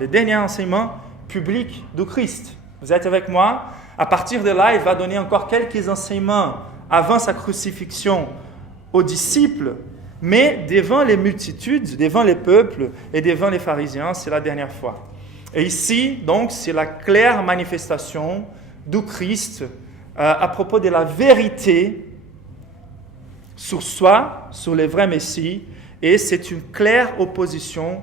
les derniers enseignements publics du Christ. Vous êtes avec moi? À partir de là, il va donner encore quelques enseignements avant sa crucifixion aux disciples, mais devant les multitudes, devant les peuples et devant les pharisiens, c'est la dernière fois. Et ici, donc, c'est la claire manifestation du Christ à propos de la vérité sur soi, sur le vrai Messie, et c'est une claire opposition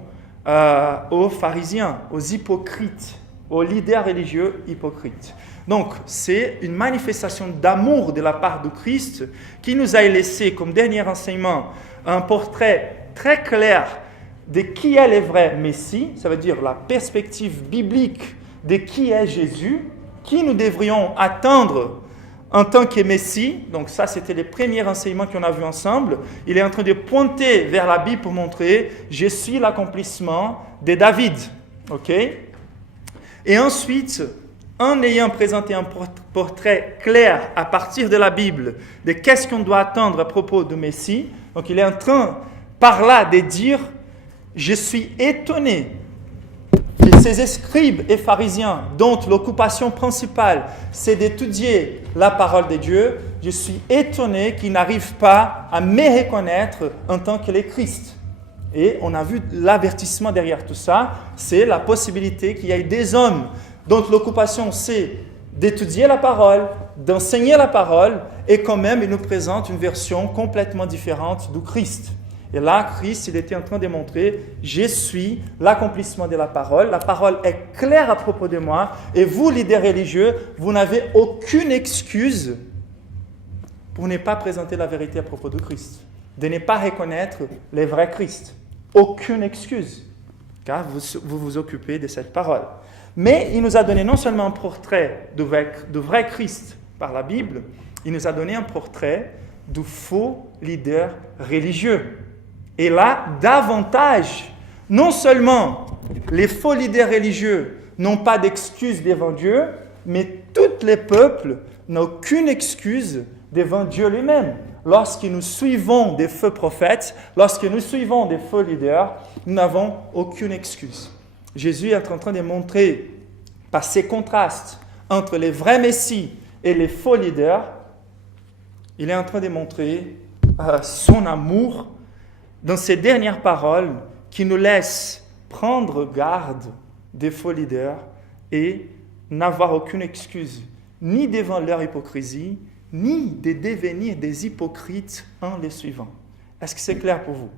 aux pharisiens, aux hypocrites, aux leaders religieux hypocrites. Donc, c'est une manifestation d'amour de la part du Christ qui nous a laissé comme dernier enseignement un portrait très clair de qui est le vrai Messie, ça veut dire la perspective biblique de qui est Jésus, qui nous devrions attendre en tant que Messie. Donc ça, c'était les premiers enseignements qu'on a vus ensemble. Il est en train de pointer vers la Bible pour montrer « Je suis l'accomplissement de David ». Ok? Et ensuite, en ayant présenté un portrait clair à partir de la Bible de qu'est-ce qu'on doit attendre à propos du Messie, donc il est en train par là de dire « Je suis étonné » que ces scribes et pharisiens, dont l'occupation principale, c'est d'étudier la parole de Dieu, je suis étonné qu'ils n'arrivent pas à me reconnaître en tant que le Christ. Et on a vu l'avertissement derrière tout ça, c'est la possibilité qu'il y ait des hommes dont l'occupation c'est d'étudier la parole, d'enseigner la parole, et quand même ils nous présentent une version complètement différente du Christ. Et là, Christ, il était en train de montrer, je suis l'accomplissement de la parole est claire à propos de moi, et vous, leaders religieux, vous n'avez aucune excuse pour ne pas présenter la vérité à propos de Christ, de ne pas reconnaître le vrai Christ. Aucune excuse, car vous vous occupez de cette parole. Mais il nous a donné non seulement un portrait du vrai Christ par la Bible, il nous a donné un portrait du faux leader religieux. Et là, davantage, non seulement les faux leaders religieux n'ont pas d'excuse devant Dieu, mais tous les peuples n'ont aucune excuse devant Dieu lui-même. Lorsque nous suivons des faux prophètes, lorsque nous suivons des faux leaders, nous n'avons aucune excuse. Jésus est en train de montrer, par ces contrastes entre les vrais messies et les faux leaders, il est en train de montrer son amour dans ces dernières paroles qui nous laissent prendre garde des faux leaders et n'avoir aucune excuse, ni devant leur hypocrisie, ni de devenir des hypocrites en les suivant. Est-ce que c'est clair pour vous?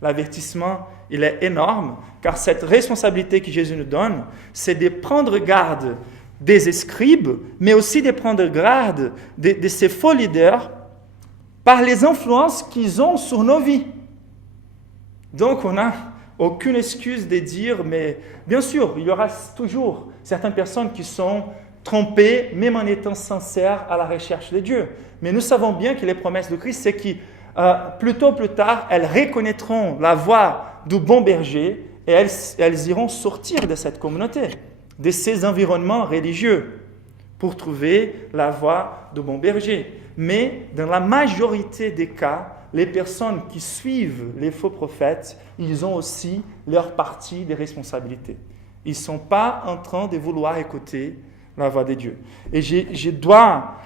L'avertissement, il est énorme, car cette responsabilité que Jésus nous donne, c'est de prendre garde des scribes, mais aussi de prendre garde de ces faux leaders par les influences qu'ils ont sur nos vies. Donc, on n'a aucune excuse de dire, mais bien sûr, il y aura toujours certaines personnes qui sont trompées, même en étant sincères à la recherche de Dieu. Mais nous savons bien que les promesses de Christ, c'est que plus tôt ou plus tard, elles reconnaîtront la voix du bon berger et elles iront sortir de cette communauté, de ces environnements religieux, pour trouver la voix du bon berger. Mais dans la majorité des cas, les personnes qui suivent les faux prophètes, ils ont aussi leur partie de responsabilité. Ils ne sont pas en train de vouloir écouter la voix de Dieu. Et je dois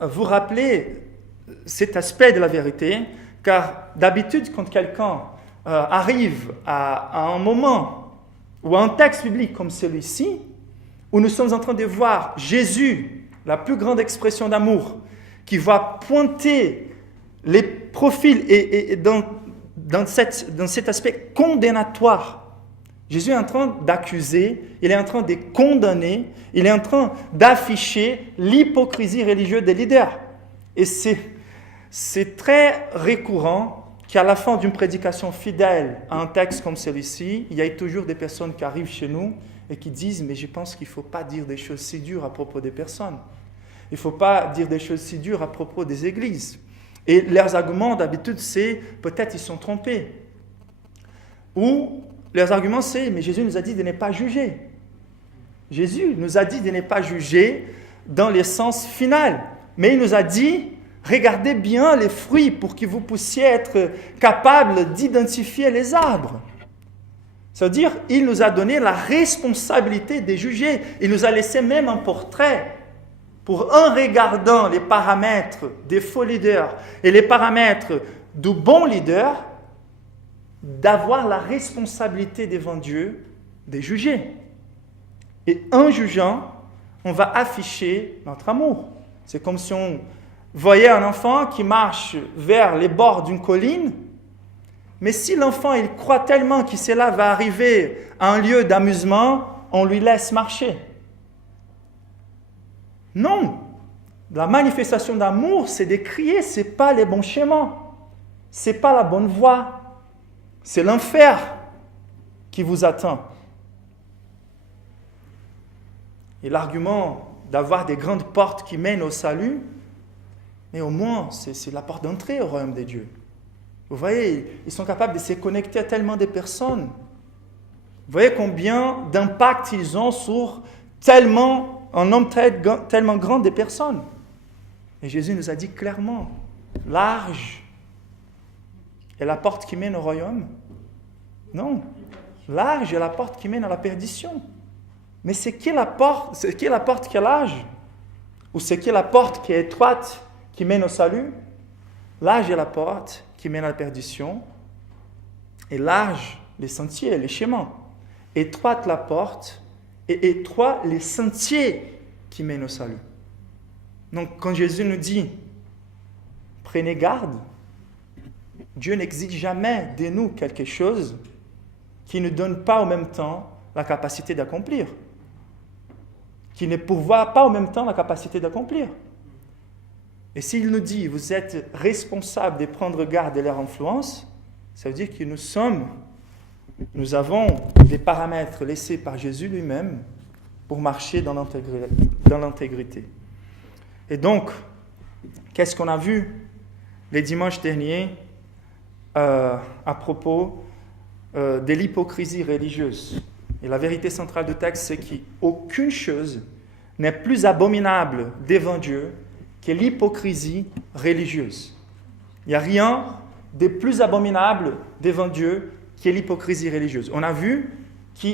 vous rappeler cet aspect de la vérité, car d'habitude, quand quelqu'un arrive à un moment ou à un texte biblique comme celui-ci, où nous sommes en train de voir Jésus, la plus grande expression d'amour, qui va pointer les profils et dans cet aspect condamnatoire. Jésus est en train d'accuser, il est en train de condamner, il est en train d'afficher l'hypocrisie religieuse des leaders. Et c'est très récurrent qu'à la fin d'une prédication fidèle à un texte comme celui-ci, il y ait toujours des personnes qui arrivent chez nous et qui disent « mais je pense qu'il ne faut pas dire des choses si dures à propos des personnes. Il ne faut pas dire des choses si dures à propos des églises. » Et leurs arguments, d'habitude, c'est peut-être ils sont trompés. Ou leurs arguments, c'est mais Jésus nous a dit de ne pas juger. Jésus nous a dit de ne pas juger dans le sens final. Mais il nous a dit, regardez bien les fruits pour que vous puissiez être capable d'identifier les arbres. Ça veut dire qu'il nous a donné la responsabilité de juger. Il nous a laissé même un portrait pour, en regardant les paramètres des faux leaders et les paramètres du bon leader, d'avoir la responsabilité devant Dieu de juger. Et en jugeant, on va afficher notre amour. C'est comme si on voyait un enfant qui marche vers les bords d'une colline, mais si l'enfant il croit tellement que cela va arriver à un lieu d'amusement, on lui laisse marcher. Non, la manifestation d'amour, c'est de crier, ce n'est pas les bons chemins, ce n'est pas la bonne voie, c'est l'enfer qui vous attend. Et l'argument d'avoir des grandes portes qui mènent au salut, mais au moins, c'est la porte d'entrée au royaume des dieux. Vous voyez, ils sont capables de se connecter à tellement de personnes. Vous voyez combien d'impact ils ont sur un nombre tellement grand de personnes. Et Jésus nous a dit clairement, large est la porte qui mène au royaume. Non, large est la porte qui mène à la perdition. Mais c'est qui la porte qui est large? Ou c'est qui la porte qui est étroite qui mène au salut? Large est la porte qui mène à la perdition, et large les sentiers, les chemins. Étroite la porte, et étroits les sentiers qui mènent au salut. Donc quand Jésus nous dit, prenez garde, Dieu n'exige jamais de nous quelque chose qui ne donne pas en même temps la capacité d'accomplir, qui ne pourvoit pas en même temps la capacité d'accomplir. Et s'il nous dit, vous êtes responsable de prendre garde de leur influence, ça veut dire que nous avons des paramètres laissés par Jésus lui-même pour marcher dans l'intégrité. Et donc, qu'est-ce qu'on a vu les dimanches derniers à propos de l'hypocrisie religieuse? Et la vérité centrale du texte, c'est qu'aucune chose n'est plus abominable devant Dieu que l'hypocrisie religieuse. Il n'y a rien de plus abominable devant Dieu que l'hypocrisie religieuse. On a vu que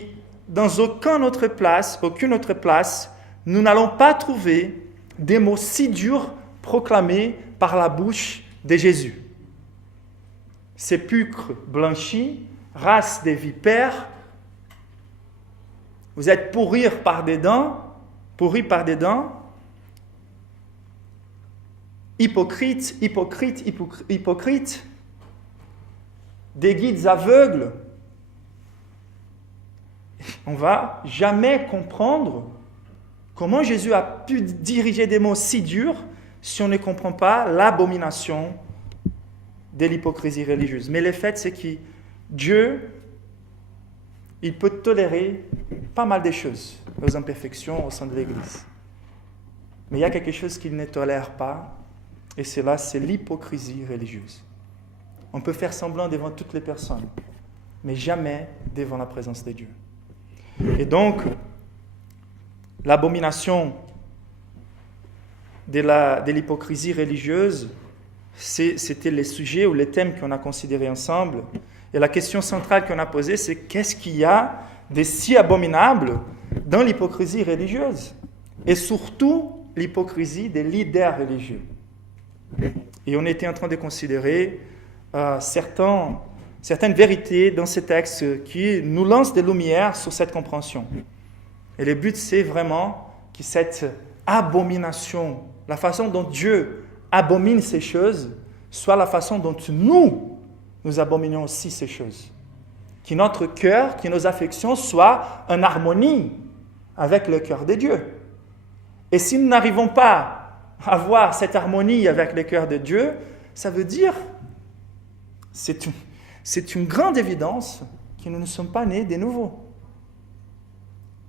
dans aucune autre place, nous n'allons pas trouver des mots si durs proclamés par la bouche de Jésus. Sépulcre blanchi, race des vipères, vous êtes pourris par des dents, hypocrite, des guides aveugles. On ne va jamais comprendre comment Jésus a pu diriger des mots si durs si on ne comprend pas l'abomination de l'hypocrisie religieuse. Mais le fait, c'est que Dieu, il peut tolérer pas mal de choses, aux imperfections au sein de l'Église. Mais il y a quelque chose qu'il ne tolère pas, et c'est l'hypocrisie religieuse. On peut faire semblant devant toutes les personnes, mais jamais devant la présence de Dieu. Et donc, l'abomination de l'hypocrisie religieuse, c'était les sujets ou les thèmes qu'on a considérés ensemble. Et la question centrale qu'on a posée, c'est qu'est-ce qu'il y a de si abominable dans l'hypocrisie religieuse? Et surtout, l'hypocrisie des leaders religieux. Et on était en train de considérer certaines vérités dans ces textes qui nous lancent des lumières sur cette compréhension. Et le but, c'est vraiment que cette abomination, la façon dont Dieu abomine ces choses, soit la façon dont nous abominons aussi ces choses. Que notre cœur, que nos affections soient en harmonie avec le cœur de Dieu. Et si nous n'arrivons pas à avoir cette harmonie avec le cœur de Dieu, ça veut dire, c'est une grande évidence que nous ne sommes pas nés de nouveau.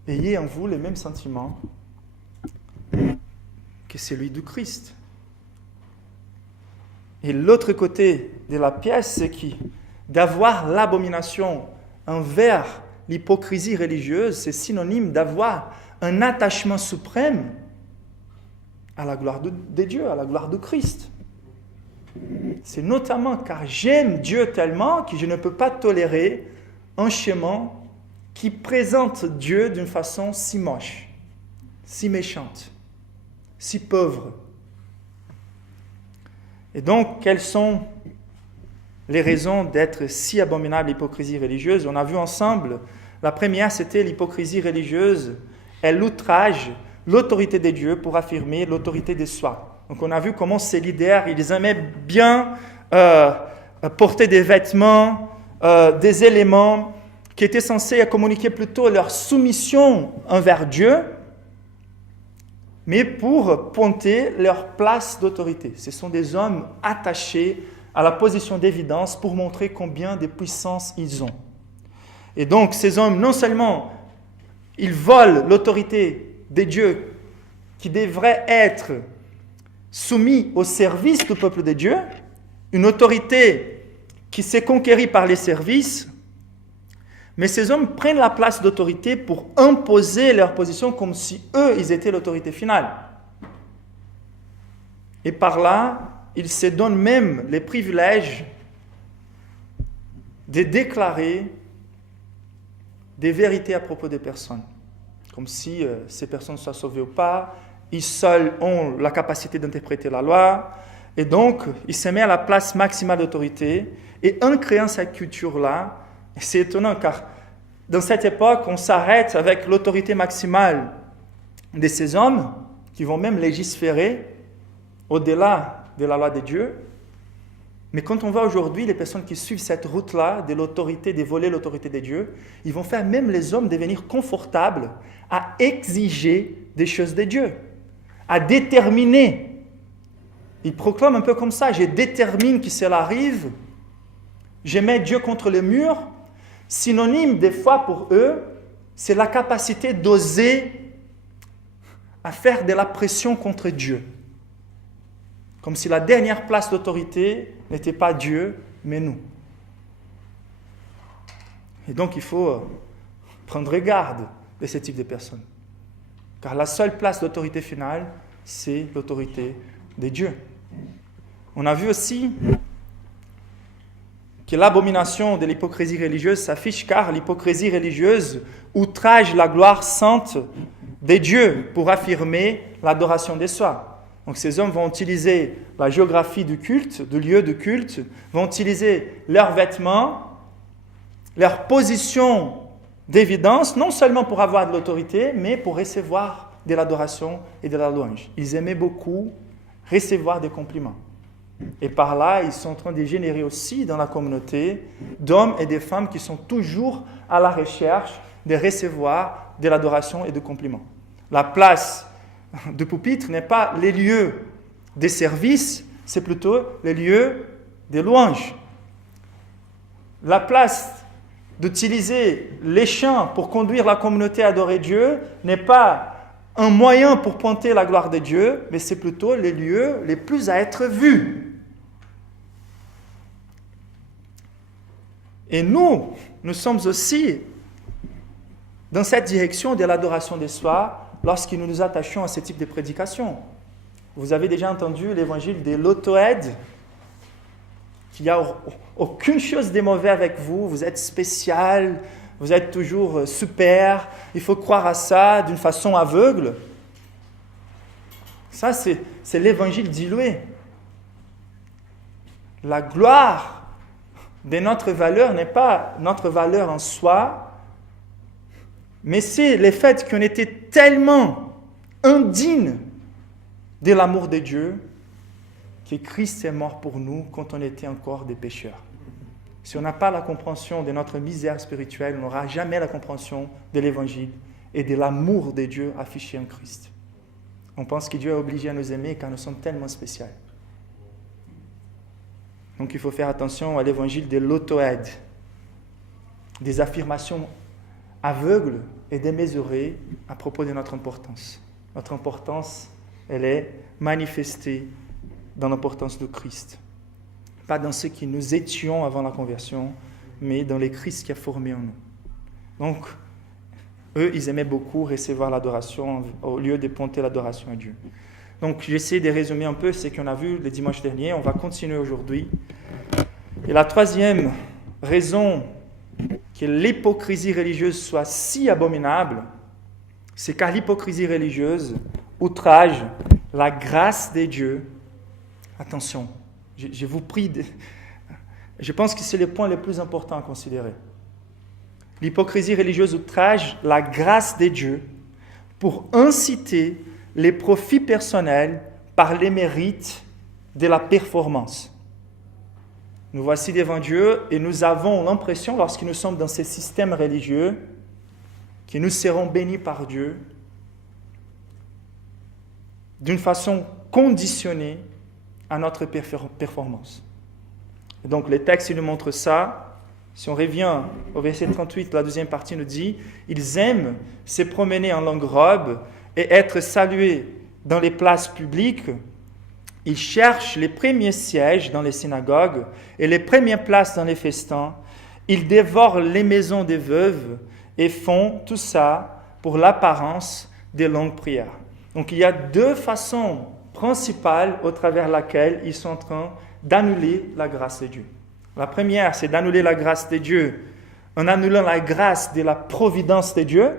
Ayez en vous les mêmes sentiments que celui du Christ. Et l'autre côté de la pièce, c'est d'avoir l'abomination envers l'hypocrisie religieuse, c'est synonyme d'avoir un attachement suprême à la gloire de Dieu, à la gloire de Christ. C'est notamment car j'aime Dieu tellement que je ne peux pas tolérer un chemin qui présentent Dieu d'une façon si moche, si méchante, si pauvre. Et donc, quelles sont les raisons d'être si abominable l'hypocrisie religieuse? On a vu ensemble, la première, c'était l'hypocrisie religieuse. Elle outrage l'autorité de Dieu pour affirmer l'autorité de soi. Donc, on a vu comment ces leaders, ils aimaient bien porter des vêtements, des éléments qui étaient censés communiquer plutôt leur soumission envers Dieu, mais pour pointer leur place d'autorité. Ce sont des hommes attachés à la position d'évidence pour montrer combien de puissance ils ont. Et donc, ces hommes, non seulement ils volent l'autorité de Dieu qui devrait être soumis au service du peuple de Dieu, une autorité qui s'est conquérie par les services, mais ces hommes prennent la place d'autorité pour imposer leur position comme si eux, ils étaient l'autorité finale. Et par là, ils se donnent même les privilèges de déclarer des vérités à propos des personnes, comme si ces personnes soient sauvées ou pas. Ils seuls ont la capacité d'interpréter la loi, et donc ils se mettent à la place maximale d'autorité. Et en créant cette culture-là, c'est étonnant car dans cette époque, on s'arrête avec l'autorité maximale de ces hommes qui vont même légiférer au-delà de la loi de Dieu. Mais quand on voit aujourd'hui les personnes qui suivent cette route-là de l'autorité, de voler l'autorité de Dieu, ils vont faire même les hommes devenir confortables à exiger des choses de Dieu, à déterminer. Ils proclament un peu comme ça, je détermine que cela arrive, je mets Dieu contre le mur. Synonyme des fois pour eux, c'est la capacité d'oser à faire de la pression contre Dieu. Comme si la dernière place d'autorité n'était pas Dieu, mais nous. Et donc il faut prendre garde de ce type de personnes. Car la seule place d'autorité finale, c'est l'autorité de Dieu. On a vu aussi que l'abomination de l'hypocrisie religieuse s'affiche car l'hypocrisie religieuse outrage la gloire sainte de Dieu pour affirmer l'adoration de soi. Donc ces hommes vont utiliser la géographie du culte, du lieu de culte, vont utiliser leurs vêtements, leur position d'évidence, non seulement pour avoir de l'autorité, mais pour recevoir de l'adoration et de la louange. Ils aimaient beaucoup recevoir des compliments. Et par là, ils sont en train de générer aussi dans la communauté d'hommes et de femmes qui sont toujours à la recherche de recevoir de l'adoration et de compliments. La place du pupitre n'est pas les lieux des services, c'est plutôt les lieux des louanges. La place d'utiliser les chants pour conduire la communauté à adorer Dieu n'est pas un moyen pour pointer la gloire de Dieu, mais c'est plutôt les lieux les plus à être vus. Et nous sommes aussi dans cette direction de l'adoration de soi lorsque nous nous attachons à ce type de prédication. Vous avez déjà entendu l'évangile de l'auto-aide, qu'il n'y a aucune chose de mauvais avec vous, vous êtes spécial, vous êtes toujours super, il faut croire à ça d'une façon aveugle. Ça, c'est l'évangile dilué. La gloire de notre valeur n'est pas notre valeur en soi, mais c'est le fait qu'on était tellement indignes de l'amour de Dieu que Christ est mort pour nous quand on était encore des pécheurs. Si on n'a pas la compréhension de notre misère spirituelle, on n'aura jamais la compréhension de l'évangile et de l'amour de Dieu affiché en Christ. On pense que Dieu est obligé à nous aimer car nous sommes tellement spéciaux. Donc il faut faire attention à l'évangile de l'auto-aide, des affirmations aveugles et démesurées à propos de notre importance. Notre importance, elle est manifestée dans l'importance de Christ. Pas dans ce que nous étions avant la conversion, mais dans le Christ qui a formé en nous. Donc, eux, ils aimaient beaucoup recevoir l'adoration au lieu de pointer l'adoration à Dieu. Donc, j'essaie de résumer un peu ce qu'on a vu le dimanche dernier. On va continuer aujourd'hui. Et la troisième raison que l'hypocrisie religieuse soit si abominable, c'est car l'hypocrisie religieuse outrage la grâce de Dieu. Attention, je vous prie, je pense que c'est le point le plus important à considérer. L'hypocrisie religieuse outrage la grâce de Dieu pour inciter les profits personnels par les mérites de la performance. Nous voici devant Dieu et nous avons l'impression, lorsque nous sommes dans ces systèmes religieux, que nous serons bénis par Dieu d'une façon conditionnée à notre performance. Et donc le texte nous montre ça. Si on revient au verset 38, la deuxième partie nous dit « Ils aiment se promener en longue robe et être salués dans les places publiques. Ils cherchent les premiers sièges dans les synagogues et les premières places dans les festins. Ils dévorent les maisons des veuves et font tout ça pour l'apparence des longues prières. » Donc il y a deux façons principales au travers laquelle ils sont en train d'annuler la grâce de Dieu. La première, c'est d'annuler la grâce de Dieu en annulant la grâce de la providence de Dieu.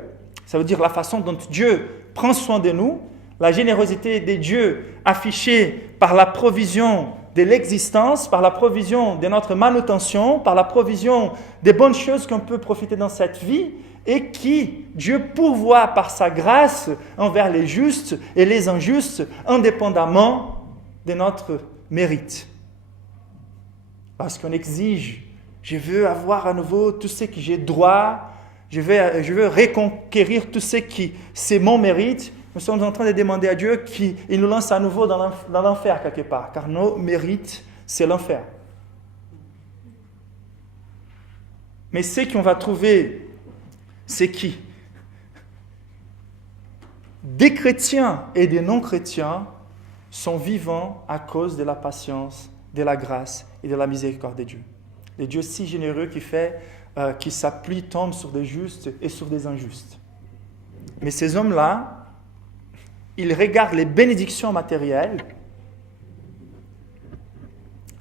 Ça veut dire la façon dont Dieu prend soin de nous, la générosité de Dieu affichée par la provision de l'existence, par la provision de notre manutention, par la provision des bonnes choses qu'on peut profiter dans cette vie et qui, Dieu pourvoit par sa grâce envers les justes et les injustes, indépendamment de notre mérite. Parce qu'on exige, je veux avoir à nouveau tout ce que j'ai droit, je veux reconquérir tout ce qui c'est mon mérite. Nous sommes en train de demander à Dieu qu'il nous lance à nouveau dans l'enfer quelque part, car nos mérites, c'est l'enfer. Mais ce qu'on va trouver, c'est qui? Des chrétiens et des non-chrétiens sont vivants à cause de la patience, de la grâce et de la miséricorde de Dieu. Le Dieu si généreux qui fait que sa pluie tombe sur des justes et sur des injustes. Mais ces hommes-là, ils regardent les bénédictions matérielles,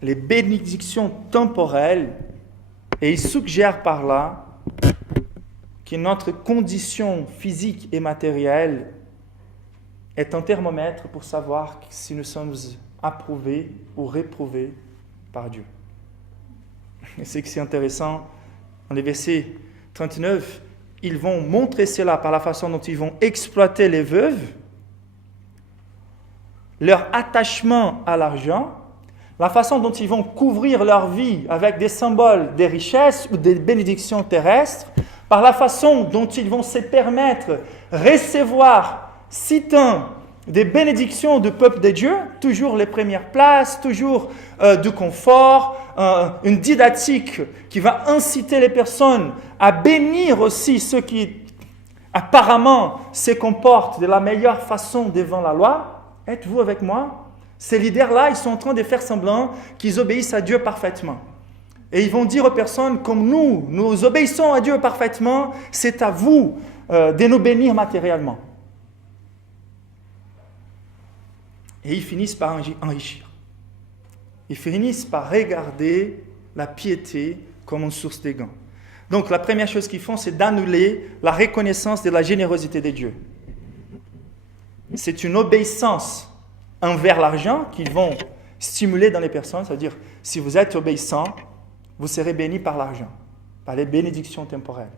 les bénédictions temporelles, et ils suggèrent par là que notre condition physique et matérielle est un thermomètre pour savoir si nous sommes approuvés ou réprouvés par Dieu. Et c'est que c'est intéressant, dans les versets 39, ils vont montrer cela par la façon dont ils vont exploiter les veuves, leur attachement à l'argent, la façon dont ils vont couvrir leur vie avec des symboles des richesses ou des bénédictions terrestres, par la façon dont ils vont se permettre recevoir si tant des bénédictions du peuple de Dieu, toujours les premières places, toujours du confort, une didactique qui va inciter les personnes à bénir aussi ceux qui apparemment se comportent de la meilleure façon devant la loi. Êtes-vous avec moi? Ces leaders-là, ils sont en train de faire semblant qu'ils obéissent à Dieu parfaitement. Et ils vont dire aux personnes comme nous obéissons à Dieu parfaitement, c'est à vous de nous bénir matériellement. Et ils finissent par enrichir. Ils finissent par regarder la piété comme une source de gain. Donc la première chose qu'ils font, c'est d'annuler la reconnaissance de la générosité de Dieu. C'est une obéissance envers l'argent qu'ils vont stimuler dans les personnes. C'est-à-dire, si vous êtes obéissant, vous serez béni par l'argent, par les bénédictions temporelles.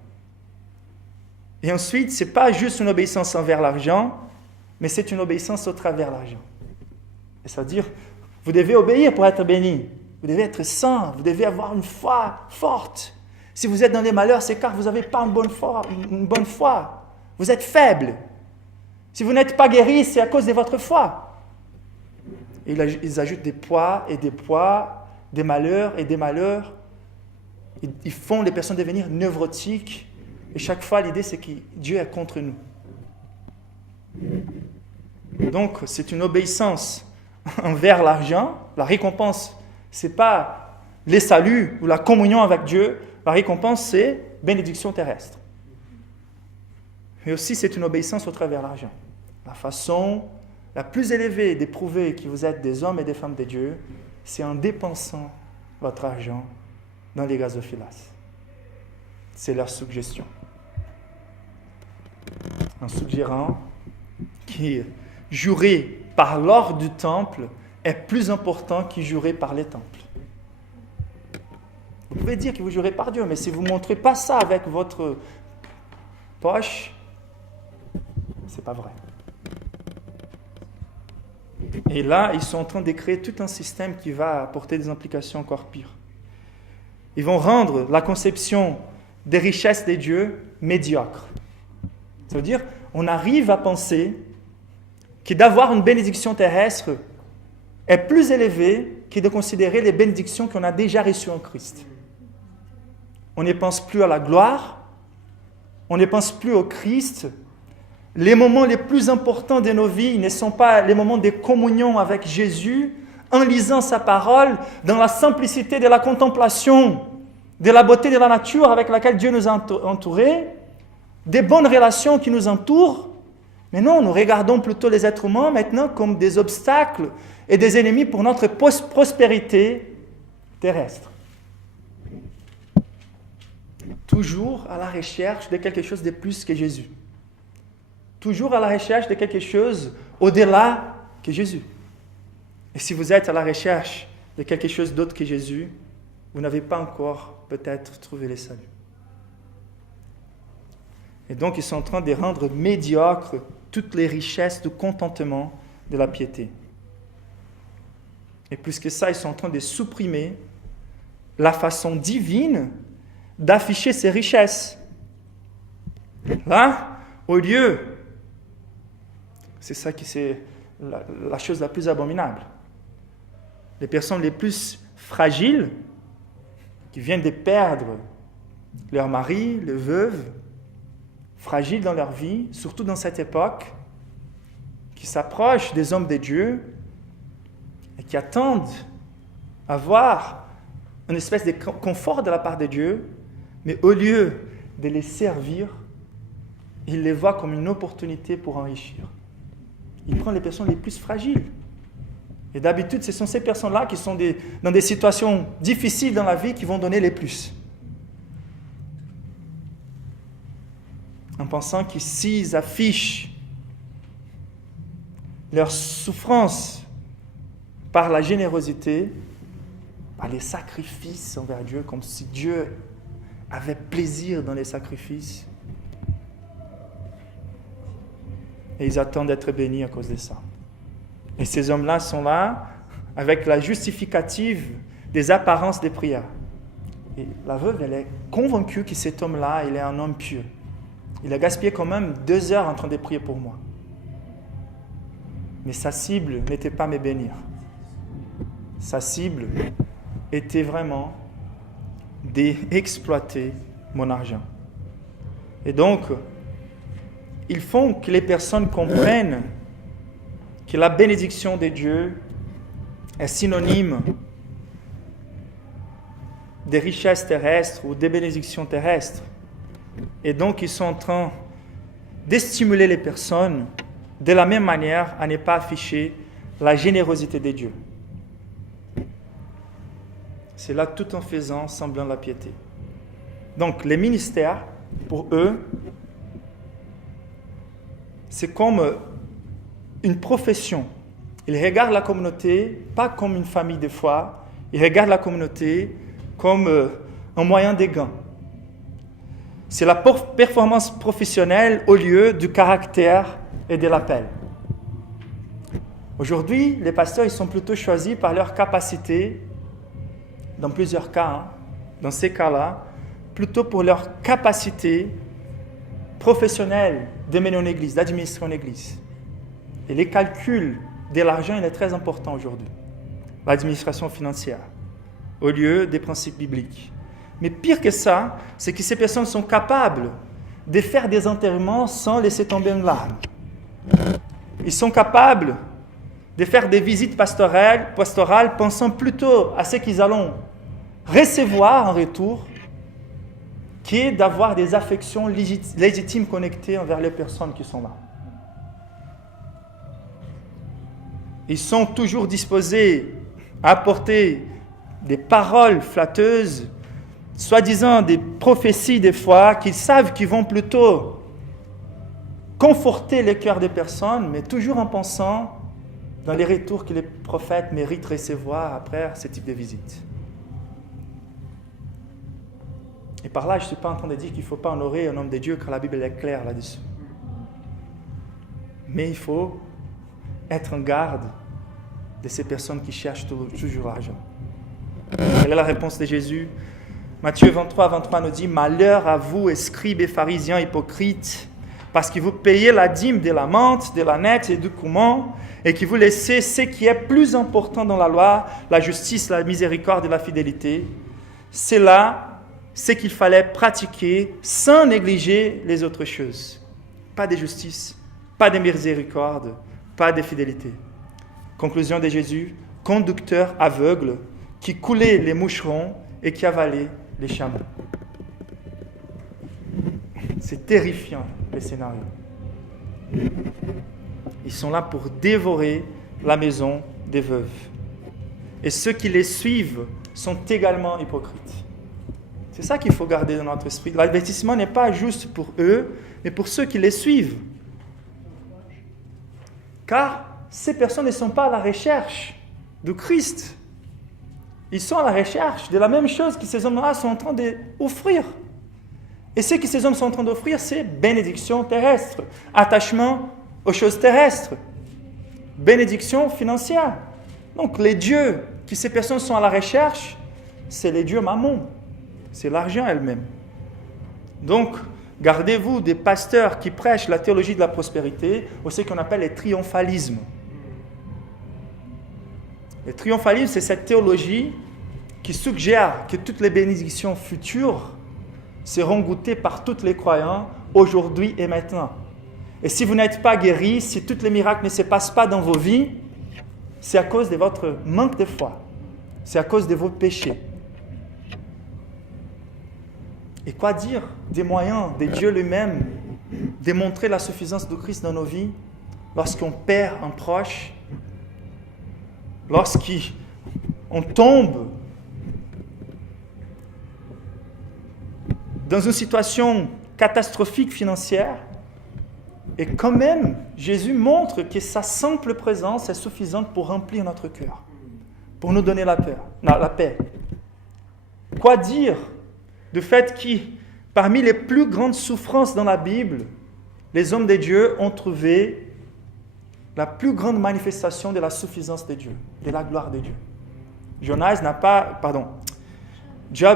Et ensuite, ce n'est pas juste une obéissance envers l'argent, mais c'est une obéissance au travers l'argent. C'est-à-dire, vous devez obéir pour être béni. Vous devez être saint, vous devez avoir une foi forte. Si vous êtes dans les malheurs, c'est car vous n'avez pas une bonne foi. Vous êtes faible. Si vous n'êtes pas guéri, c'est à cause de votre foi. Et ils ajoutent des poids et des poids, des malheurs et des malheurs. Ils font les personnes devenir névrotiques. Et chaque fois, l'idée, c'est que Dieu est contre nous. Donc, c'est une obéissance envers l'argent. La récompense, ce n'est pas les saluts ou la communion avec Dieu. La récompense, c'est bénédiction terrestre. Et aussi, c'est une obéissance au travers l'argent. La façon la plus élevée d'éprouver que vous êtes des hommes et des femmes de Dieu, c'est en dépensant votre argent dans les gazophilas. C'est leur suggestion. En suggérant que jurer par l'or du temple est plus important que jurer par les temples. Vous pouvez dire que vous jurez par Dieu, mais si vous ne montrez pas ça avec votre poche, c'est pas vrai. Et là, ils sont en train de créer tout un système qui va apporter des implications encore pires. Ils vont rendre la conception des richesses des dieux médiocre. Ça veut dire, on arrive à penser que d'avoir une bénédiction terrestre est plus élevé que de considérer les bénédictions qu'on a déjà reçues en Christ. On ne pense plus à la gloire, on ne pense plus au Christ. Les moments les plus importants de nos vies ne sont pas les moments de communion avec Jésus, en lisant sa parole, dans la simplicité de la contemplation, de la beauté de la nature avec laquelle Dieu nous a entourés, des bonnes relations qui nous entourent. Mais non, nous regardons plutôt les êtres humains maintenant comme des obstacles et des ennemis pour notre prospérité terrestre. Toujours à la recherche de quelque chose de plus que Jésus. Toujours à la recherche de quelque chose au-delà que Jésus. Et si vous êtes à la recherche de quelque chose d'autre que Jésus, vous n'avez pas encore peut-être trouvé le salut. Et donc, ils sont en train de rendre médiocres toutes les richesses du contentement de la piété. Et plus que ça, ils sont en train de supprimer la façon divine d'afficher ces richesses. Là, au lieu, c'est ça qui c'est la chose la plus abominable. Les personnes les plus fragiles, qui viennent de perdre leur mari, les veuves, fragiles dans leur vie, surtout dans cette époque, qui s'approchent des hommes de Dieu et qui attendent à voir une espèce de confort de la part de Dieu, mais au lieu de les servir, ils les voient comme une opportunité pour enrichir. Il prend les personnes les plus fragiles. Et d'habitude, ce sont ces personnes-là qui sont dans des situations difficiles dans la vie qui vont donner les plus. En pensant que s'ils affichent leur souffrance par la générosité, par les sacrifices envers Dieu, comme si Dieu avait plaisir dans les sacrifices, et ils attendent d'être bénis à cause de ça. Et ces hommes-là sont là avec la justificative des apparences des prières. Et la veuve, elle est convaincue que cet homme-là, il est un homme pieux. Il a gaspillé quand même 2 heures en train de prier pour moi. Mais sa cible n'était pas me bénir. Sa cible était vraiment d'exploiter mon argent. Et donc, ils font que les personnes comprennent que la bénédiction de Dieu est synonyme des richesses terrestres ou des bénédictions terrestres. Et donc, ils sont en train de stimuler les personnes de la même manière à ne pas afficher la générosité de Dieu. C'est là tout en faisant semblant la piété. Donc, les ministères, pour eux, c'est comme une profession. Ils regardent la communauté pas comme une famille de foi, ils regardent la communauté comme un moyen de gain. C'est la performance professionnelle au lieu du caractère et de l'appel. Aujourd'hui, les pasteurs ils sont plutôt choisis par leur capacité, dans plusieurs cas, dans ces cas-là, plutôt pour leur capacité professionnelle de mener une église, d'administrer une église. Et les calculs de l'argent, il est très important aujourd'hui. L'administration financière, au lieu des principes bibliques. Mais pire que ça, c'est que ces personnes sont capables de faire des enterrements sans laisser tomber une larme. Ils sont capables de faire des visites pastorales pensant plutôt à ce qu'ils allont recevoir en retour que d'avoir des affections légitimes connectées envers les personnes qui sont là. Ils sont toujours disposés à apporter des paroles flatteuses soi-disant des prophéties des fois, qu'ils savent qu'ils vont plutôt conforter les cœurs des personnes, mais toujours en pensant dans les retours que les prophètes méritent recevoir après ce type de visite. Et par là, je ne suis pas en train de dire qu'il ne faut pas honorer un homme de Dieu, car la Bible est claire là-dessus. Mais il faut être en garde de ces personnes qui cherchent toujours l'argent. Quelle est la réponse de Jésus? Matthieu 23, 23 nous dit « Malheur à vous, scribes et pharisiens hypocrites, parce que vous payez la dîme de la menthe, de la nette et du cumin, et que vous laissez ce qui est plus important dans la loi, la justice, la miséricorde et la fidélité. C'est là ce qu'il fallait pratiquer sans négliger les autres choses. Pas de justice, pas de miséricorde, pas de fidélité. » Conclusion de Jésus, conducteur aveugle qui coulait les moucherons et qui avalait les chameaux. C'est terrifiant, les scénarios. Ils sont là pour dévorer la maison des veuves. Et ceux qui les suivent sont également hypocrites. C'est ça qu'il faut garder dans notre esprit. L'avertissement n'est pas juste pour eux, mais pour ceux qui les suivent. Car ces personnes ne sont pas à la recherche de Christ. Ils sont à la recherche de la même chose que ces hommes-là sont en train d'offrir. Et ce que ces hommes sont en train d'offrir, c'est bénédiction terrestre, attachement aux choses terrestres, bénédiction financière. Donc les dieux que ces personnes sont à la recherche, c'est les dieux mammon, c'est l'argent elle-même. Donc, gardez-vous des pasteurs qui prêchent la théologie de la prospérité, ou ce qu'on appelle le triomphalisme. Le triomphalisme, c'est cette théologie qui suggère que toutes les bénédictions futures seront goûtées par tous les croyants aujourd'hui et maintenant. Et si vous n'êtes pas guéri, si tous les miracles ne se passent pas dans vos vies, c'est à cause de votre manque de foi. C'est à cause de vos péchés. Et quoi dire des moyens de Dieu lui-même de montrer la suffisance de Christ dans nos vies lorsqu'on perd un proche, lorsqu'on tombe dans une situation catastrophique financière, et quand même, Jésus montre que sa simple présence est suffisante pour remplir notre cœur, pour nous donner la paix. Quoi dire du fait que parmi les plus grandes souffrances dans la Bible, les hommes de Dieu ont trouvé la plus grande manifestation de la suffisance de Dieu, de la gloire de Dieu. Job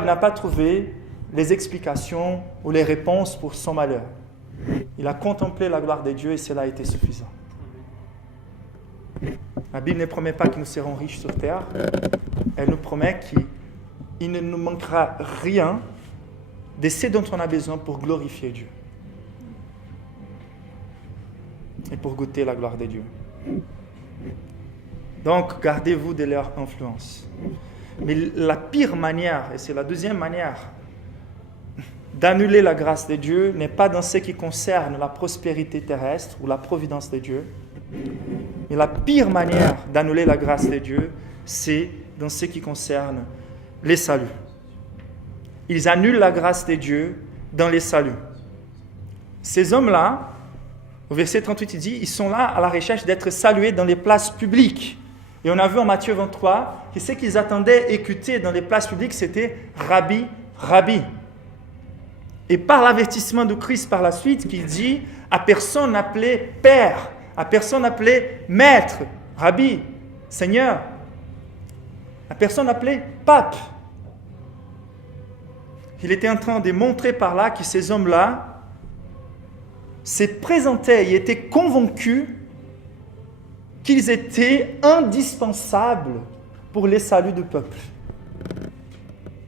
n'a pas trouvé les explications ou les réponses pour son malheur. Il a contemplé la gloire de Dieu et cela a été suffisant. La Bible ne promet pas que nous serons riches sur terre. Elle nous promet qu'il ne nous manquera rien de ce dont on a besoin pour glorifier Dieu et pour goûter la gloire de Dieu. Donc, gardez-vous de leur influence. Mais la pire manière, et c'est la deuxième manière, d'annuler la grâce de Dieu n'est pas dans ce qui concerne la prospérité terrestre ou la providence de Dieu. Mais la pire manière d'annuler la grâce de Dieu, c'est dans ce qui concerne les saluts. Ils annulent la grâce de Dieu dans les saluts. Ces hommes-là, au verset 38, il dit, ils sont là à la recherche d'être salués dans les places publiques. Et on a vu en Matthieu 23 que ce qu'ils attendaient écouter dans les places publiques, c'était « Rabbi, Rabbi ». Et par l'avertissement de Christ par la suite, qu'il dit à personne appelé Père, à personne appelé Maître, Rabbi, Seigneur, à personne appelé Pape. Il était en train de montrer par là que ces hommes-là se présentaient et étaient convaincus qu'ils étaient indispensables pour les saluts du peuple.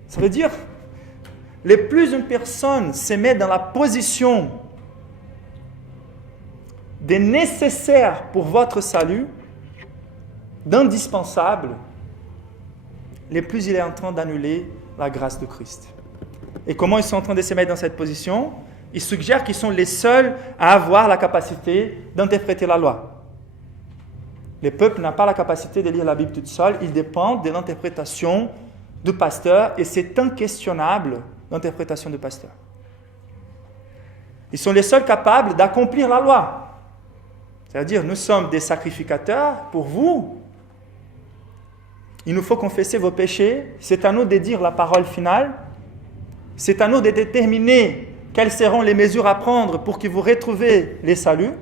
Ça veut dire, le plus une personne se met dans la position de nécessaire pour votre salut, d'indispensable, le plus il est en train d'annuler la grâce de Christ. Et comment ils sont en train de se mettre dans cette position? Ils suggèrent qu'ils sont les seuls à avoir la capacité d'interpréter la loi. Le peuple n'a pas la capacité de lire la Bible toute seule, il dépend de l'interprétation du pasteur et c'est inquestionnable l'interprétation du pasteur. Ils sont les seuls capables d'accomplir la loi. C'est-à-dire, nous sommes des sacrificateurs pour vous. Il nous faut confesser vos péchés. C'est à nous de dire la parole finale. C'est à nous de déterminer quelles seront les mesures à prendre pour que vous retrouviez les saluts.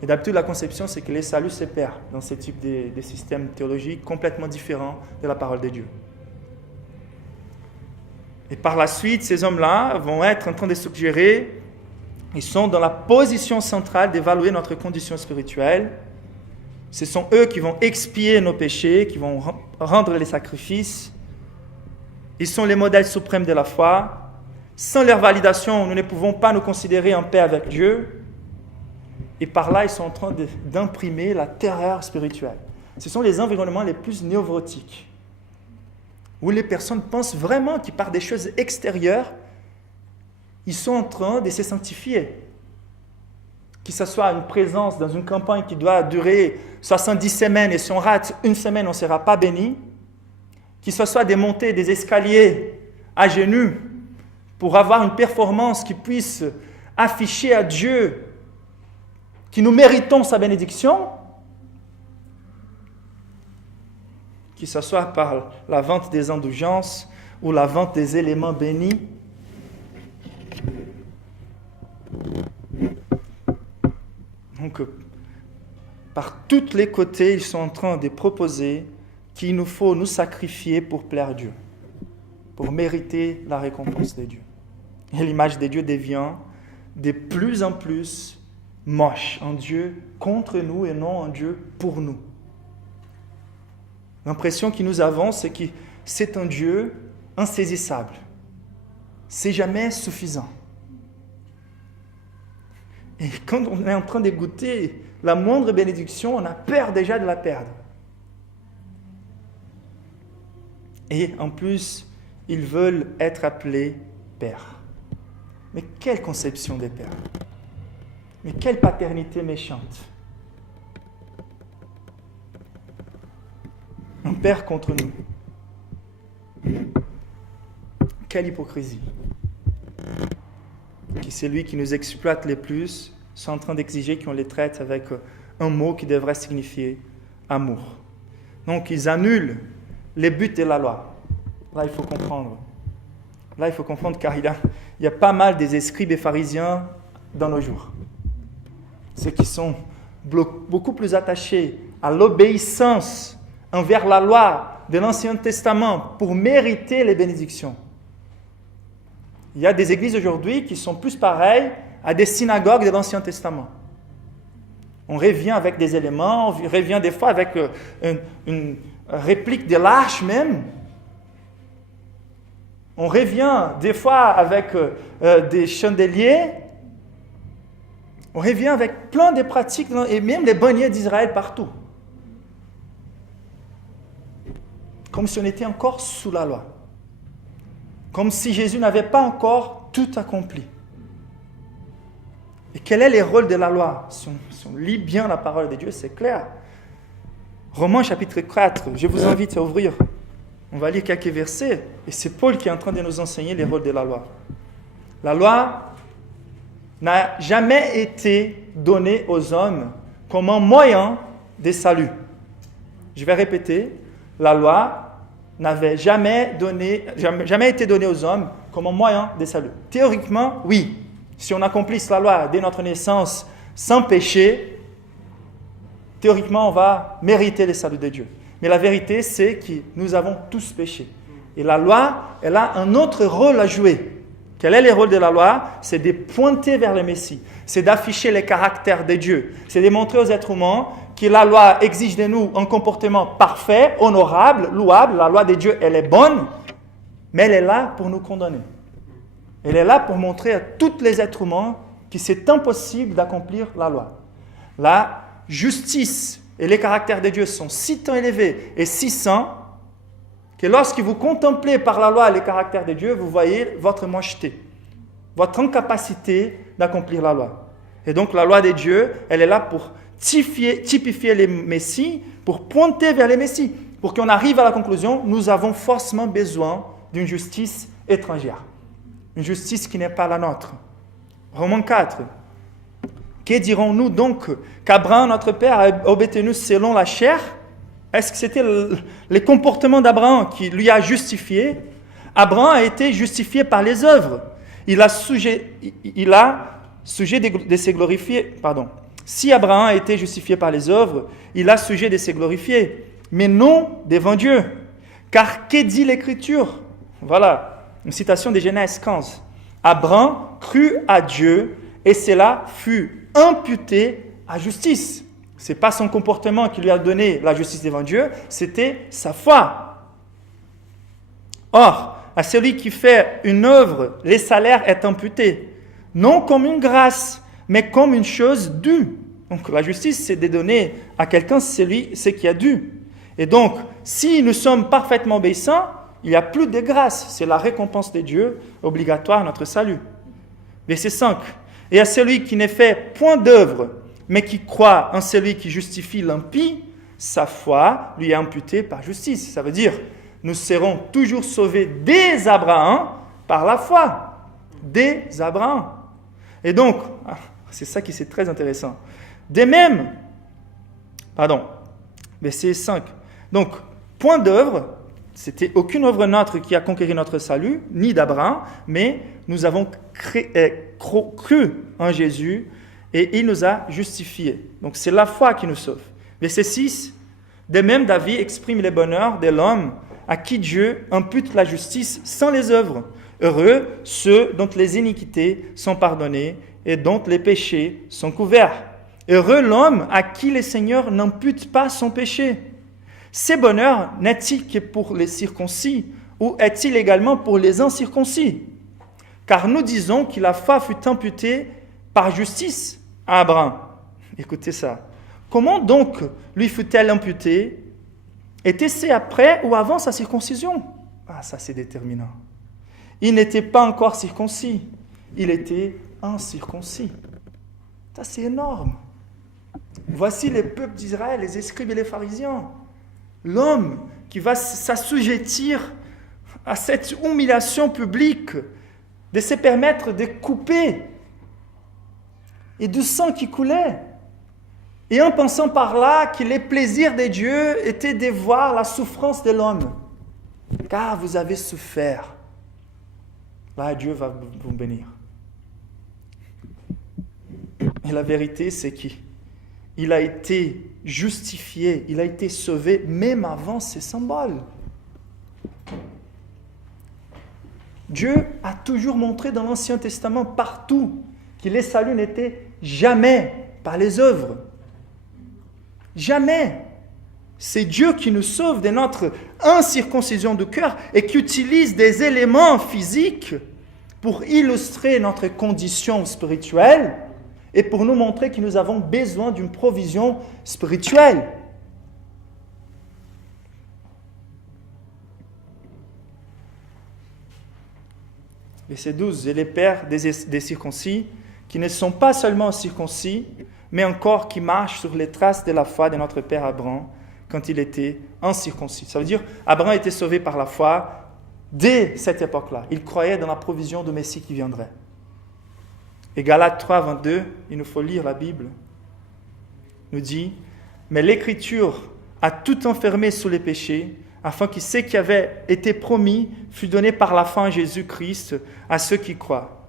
Et d'habitude, la conception, c'est que les saluts se perdent dans ce type de système théologique complètement différent de la parole de Dieu. Et par la suite, ces hommes-là vont être en train de suggérer, ils sont dans la position centrale d'évaluer notre condition spirituelle. Ce sont eux qui vont expier nos péchés, qui vont rendre les sacrifices. Ils sont les modèles suprêmes de la foi. Sans leur validation, nous ne pouvons pas nous considérer en paix avec Dieu. Et par là, ils sont en train d'imprimer la terreur spirituelle. Ce sont les environnements les plus névrotiques, où les personnes pensent vraiment qu'ils, par des choses extérieures, ils sont en train de se sanctifier. Que ce soit une présence dans une campagne qui doit durer 70 semaines, et si on rate une semaine, on ne sera pas béni. Que ce soit des montées des escaliers à genoux pour avoir une performance qui puisse afficher à Dieu que nous méritons sa bénédiction. Que ce soit par la vente des indulgences ou la vente des éléments bénis. Donc, par tous les côtés, ils sont en train de proposer qu'il nous faut nous sacrifier pour plaire à Dieu, pour mériter la récompense de Dieu. Et l'image de Dieu devient de plus en plus moche, un Dieu contre nous et non un Dieu pour nous. L'impression que nous avons, c'est que c'est un Dieu insaisissable. C'est jamais suffisant. Et quand on est en train de goûter la moindre bénédiction, on a peur déjà de la perdre. Et en plus, ils veulent être appelés pères. Mais quelle conception des pères! Mais quelle paternité méchante! Un père contre nous. Quelle hypocrisie! Que celui qui nous exploite le plus sont en train d'exiger qu'on les traite avec un mot qui devrait signifier amour. Donc ils annulent les buts de la loi. Là, il faut comprendre. Là, il faut comprendre car il y a pas mal des scribes et pharisiens dans nos jours. Ceux qui sont beaucoup plus attachés à l'obéissance envers la loi de l'Ancien Testament pour mériter les bénédictions. Il y a des églises aujourd'hui qui sont plus pareilles à des synagogues de l'Ancien Testament. On revient avec des éléments, on revient des fois avec une réplique de l'arche même. On revient des fois avec des chandeliers. On revient avec plein de pratiques, et même les bannières d'Israël partout. Comme si on était encore sous la loi. Comme si Jésus n'avait pas encore tout accompli. Et quel est le rôle de la loi? Si on lit bien la parole de Dieu, c'est clair. Romains chapitre 4, je vous invite à ouvrir. On va lire quelques versets. Et c'est Paul qui est en train de nous enseigner les rôles de la loi. La loi n'a jamais été donnée aux hommes comme un moyen de salut. Je vais répéter. La loi n'avait jamais été donnée aux hommes comme un moyen de salut. Théoriquement, oui. Si on accomplisse la loi dès notre naissance sans péché, théoriquement, on va mériter le salut de Dieu. Mais la vérité, c'est que nous avons tous péché. Et la loi, elle a un autre rôle à jouer. Quel est le rôle de la loi? C'est de pointer vers le Messie. C'est d'afficher les caractères de Dieu. C'est de montrer aux êtres humains que la loi exige de nous un comportement parfait, honorable, louable. La loi de Dieu, elle est bonne, mais elle est là pour nous condamner. Elle est là pour montrer à tous les êtres humains que c'est impossible d'accomplir la loi. La justice et les caractères de Dieu sont si tant élevés et si saints que lorsque vous contemplez par la loi les caractères de Dieu, vous voyez votre mocheté, votre incapacité d'accomplir la loi. Et donc la loi de Dieu, elle est là pour typifier les messies, pour pointer vers les messies. pour qu'on arrive à la conclusion, nous avons forcément besoin d'une justice étrangère. Une justice qui n'est pas la nôtre. Romains 4. Que dirons-nous donc qu'Abraham, notre père, a obtenu selon la chair? Est-ce que c'était les comportements d'Abraham qui lui a justifié? Abraham a été justifié par les œuvres. Il a sujet de se glorifier. Pardon. Si Abraham a été justifié par les œuvres, il a sujet de se glorifier, mais non devant Dieu. Car que dit l'Écriture? Voilà, une citation de Genèse 15. Abraham crut à Dieu et cela fut imputé à justice. Ce n'est pas son comportement qui lui a donné la justice devant Dieu, c'était sa foi. Or, à celui qui fait une œuvre, le salaire est imputé, non comme une grâce, mais comme une chose due. Donc la justice, c'est de donner à quelqu'un ce qui a dû. Et donc, si nous sommes parfaitement obéissants, il n'y a plus de grâce. C'est la récompense de Dieu obligatoire à notre salut. Verset 5. Et à celui qui ne fait point d'œuvre, mais qui croit en celui qui justifie l'impie, sa foi lui est imputée par justice. Ça veut dire, nous serons toujours sauvés dès Abraham par la foi. Dès Abraham. Et donc, c'est ça qui est très intéressant. De même, verset 5. Donc, point d'œuvre, c'était aucune œuvre nôtre qui a conquéri notre salut, ni d'Abraham, mais nous avons cru en Jésus et il nous a justifiés. Donc, c'est la foi qui nous sauve. Verset 6. De même, David exprime le bonheur de l'homme à qui Dieu impute la justice sans les œuvres. Heureux ceux dont les iniquités sont pardonnées et dont les péchés sont couverts. Heureux l'homme à qui le Seigneur n'impute pas son péché. Ce bonheur n'est-il que pour les circoncis ou est-il également pour les incirconcis? Car nous disons que la foi fut imputée par justice à Abraham. Écoutez ça. Comment donc lui fut-elle imputée? Était-ce après ou avant sa circoncision? Ah, ça c'est déterminant. Il n'était pas encore circoncis. Il était incirconcis. Ça c'est énorme. Voici les peuples d'Israël, les scribes et les pharisiens. L'homme qui va s'assujettir à cette humiliation publique, de se permettre de couper, et du sang qui coulait. Et en pensant par là que les plaisirs de Dieu étaient de voir la souffrance de l'homme. Car vous avez souffert. Là, Dieu va vous bénir. Et la vérité, c'est qu'il a été justifié, il a été sauvé même avant ces symboles. Dieu a toujours montré dans l'Ancien Testament partout que les saluts n'étaient jamais par les œuvres. Jamais. C'est Dieu qui nous sauve de notre incirconcision du cœur et qui utilise des éléments physiques pour illustrer notre condition spirituelle et pour nous montrer que nous avons besoin d'une provision spirituelle. Verset 12. Et les pères des circoncis, qui ne sont pas seulement circoncis, mais encore qui marchent sur les traces de la foi de notre père Abraham quand il était incirconcis. Ça veut dire Abraham était sauvé par la foi dès cette époque-là. Il croyait dans la provision du Messie qui viendrait. Et Galates 3, 22, il nous faut lire la Bible, nous dit « Mais l'Écriture a tout enfermé sous les péchés, afin que ce qui avait été promis fût donné par la foi en Jésus-Christ à ceux qui croient.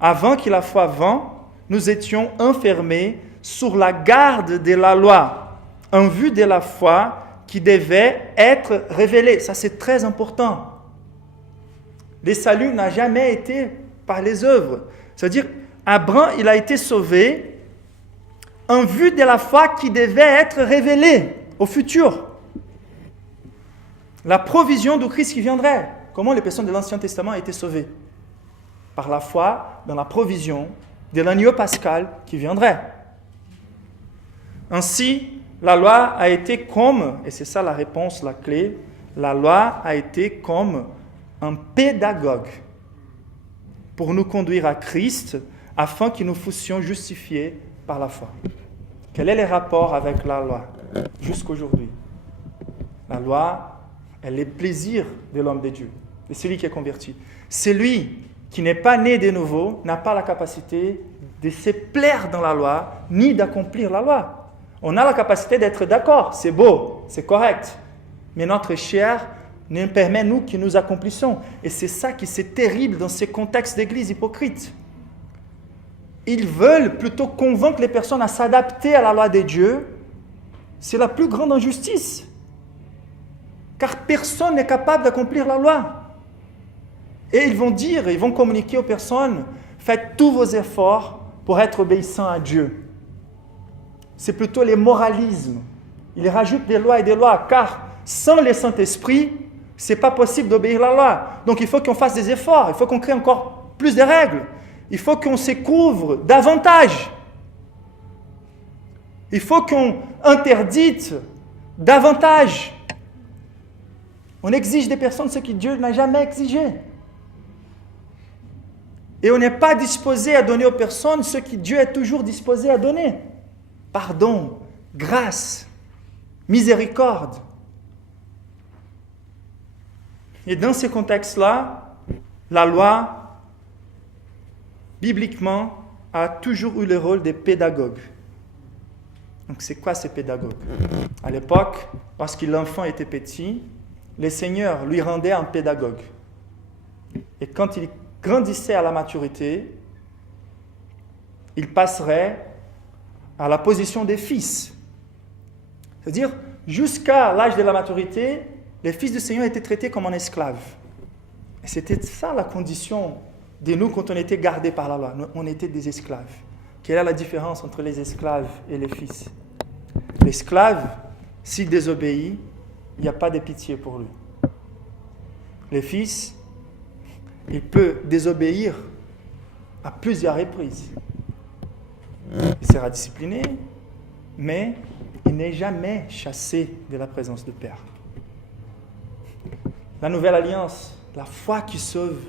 Avant que la foi vînt, nous étions enfermés sur la garde de la loi, en vue de la foi qui devait être révélée. » Ça, c'est très important. Le salut n'a jamais été par les œuvres. C'est-à-dire, Abraham, il a été sauvé en vue de la foi qui devait être révélée au futur. La provision du Christ qui viendrait. Comment les personnes de l'Ancien Testament ont été sauvées? Par la foi dans la provision de l'agneau pascal qui viendrait. Ainsi, la loi a été comme, et c'est ça la réponse, la clé, la loi a été comme un pédagogue pour nous conduire à Christ afin que nous fussions justifiés par la foi. Quel est le rapport avec la loi jusqu'aujourd'hui? La loi, elle est le plaisir de l'homme de Dieu, de celui qui est converti. Celui qui n'est pas né de nouveau n'a pas la capacité de se plaire dans la loi, ni d'accomplir la loi. On a la capacité d'être d'accord, c'est beau, c'est correct, mais notre chair ne permet nous que nous accomplissons. Et c'est ça qui c'est terrible dans ces contextes d'église hypocrites. Ils veulent plutôt convaincre les personnes à s'adapter à la loi de Dieu. C'est la plus grande injustice. Car personne n'est capable d'accomplir la loi. Et ils vont communiquer aux personnes, faites tous vos efforts pour être obéissants à Dieu. C'est plutôt les moralismes. Ils rajoutent des lois et des lois, car sans le Saint-Esprit, ce n'est pas possible d'obéir à la loi. Donc il faut qu'on fasse des efforts, il faut qu'on crée encore plus de règles, il faut qu'on se couvre davantage. Il faut qu'on interdite davantage. On exige des personnes ce que Dieu n'a jamais exigé. Et on n'est pas disposé à donner aux personnes ce que Dieu est toujours disposé à donner. Pardon, grâce, miséricorde. Et dans ces contextes-là, la loi, bibliquement, a toujours eu le rôle des pédagogues. Donc c'est quoi ces pédagogues? À l'époque, lorsque l'enfant était petit, le Seigneur lui rendait un pédagogue. Et quand il grandissait à la maturité, il passerait à la position des fils. C'est-à-dire, jusqu'à l'âge de la maturité, les fils du Seigneur étaient traités comme un esclave. Et c'était ça la condition de nous quand on était gardés par la loi. On était des esclaves. Quelle est la différence entre les esclaves et les fils? L'esclave, s'il désobéit, il n'y a pas de pitié pour lui. Le fils, il peut désobéir à plusieurs reprises. Il sera discipliné, mais il n'est jamais chassé de la présence du Père. La nouvelle alliance, la foi qui sauve,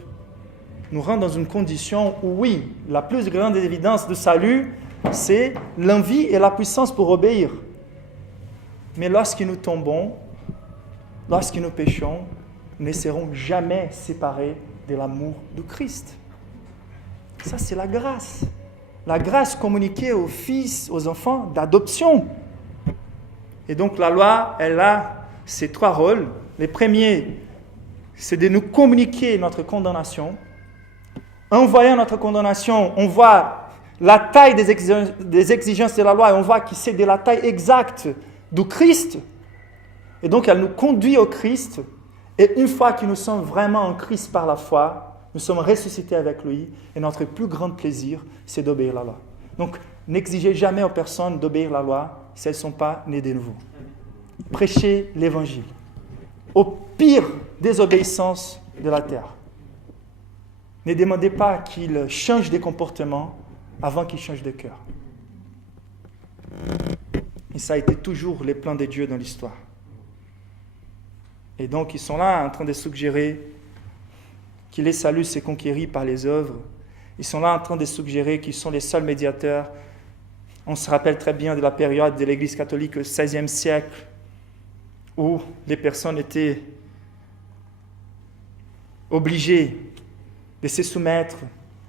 nous rend dans une condition où, oui, la plus grande évidence du salut, c'est l'envie et la puissance pour obéir. Mais lorsque nous tombons, lorsque nous péchons, nous ne serons jamais séparés de l'amour du Christ. Ça, c'est la grâce. La grâce communiquée aux fils, aux enfants d'adoption. Et donc, la loi, elle a ces trois rôles. Le premier, c'est de nous communiquer notre condamnation. En voyant notre condamnation, on voit la taille des exigences de la loi et on voit que c'est de la taille exacte du Christ. Et donc, elle nous conduit au Christ. Et une fois que nous sommes vraiment en Christ par la foi, nous sommes ressuscités avec lui. Et notre plus grand plaisir, c'est d'obéir à la loi. Donc, n'exigez jamais aux personnes d'obéir à la loi si elles ne sont pas nées de nouveau. Prêchez l'évangile. Au pire désobéissance de la terre. Ne demandez pas qu'ils changent de comportement avant qu'ils changent de cœur. Et ça a été toujours les plans de Dieu dans l'histoire. Et donc, ils sont là en train de suggérer que les saluts s'est conquéris par les œuvres. Ils sont là en train de suggérer qu'ils sont les seuls médiateurs. On se rappelle très bien de la période de l'Église catholique au XVIe siècle, où les personnes étaient obligées de se soumettre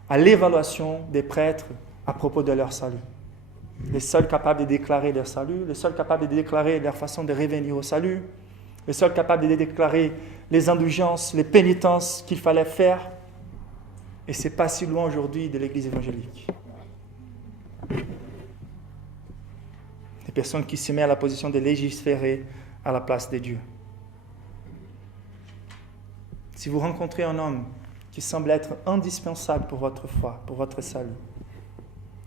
à l'évaluation des prêtres à propos de leur salut. Les seuls capables de déclarer leur salut, les seuls capables de déclarer leur façon de revenir au salut, les seuls capables de déclarer les indulgences, les pénitences qu'il fallait faire. Et ce n'est pas si loin aujourd'hui de l'Église évangélique. Des personnes qui se mettent à la position de légiférer à la place de Dieu. Si vous rencontrez un homme qui semble être indispensable pour votre foi, pour votre salut,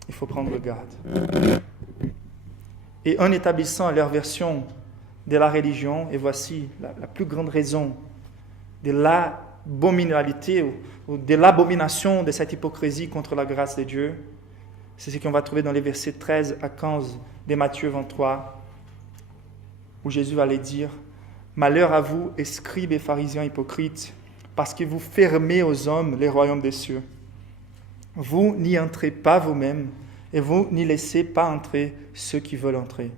il faut prendre garde. Et en établissant leur version de la religion, et voici la plus grande raison de l'abominabilité ou de l'abomination de cette hypocrisie contre la grâce de Dieu, c'est ce qu'on va trouver dans les versets 13 à 15 de Matthieu 23, où Jésus va les dire « Malheur à vous, scribes et pharisiens hypocrites, parce que vous fermez aux hommes les royaumes des cieux. Vous n'y entrez pas vous-même, et vous n'y laissez pas entrer ceux qui veulent entrer.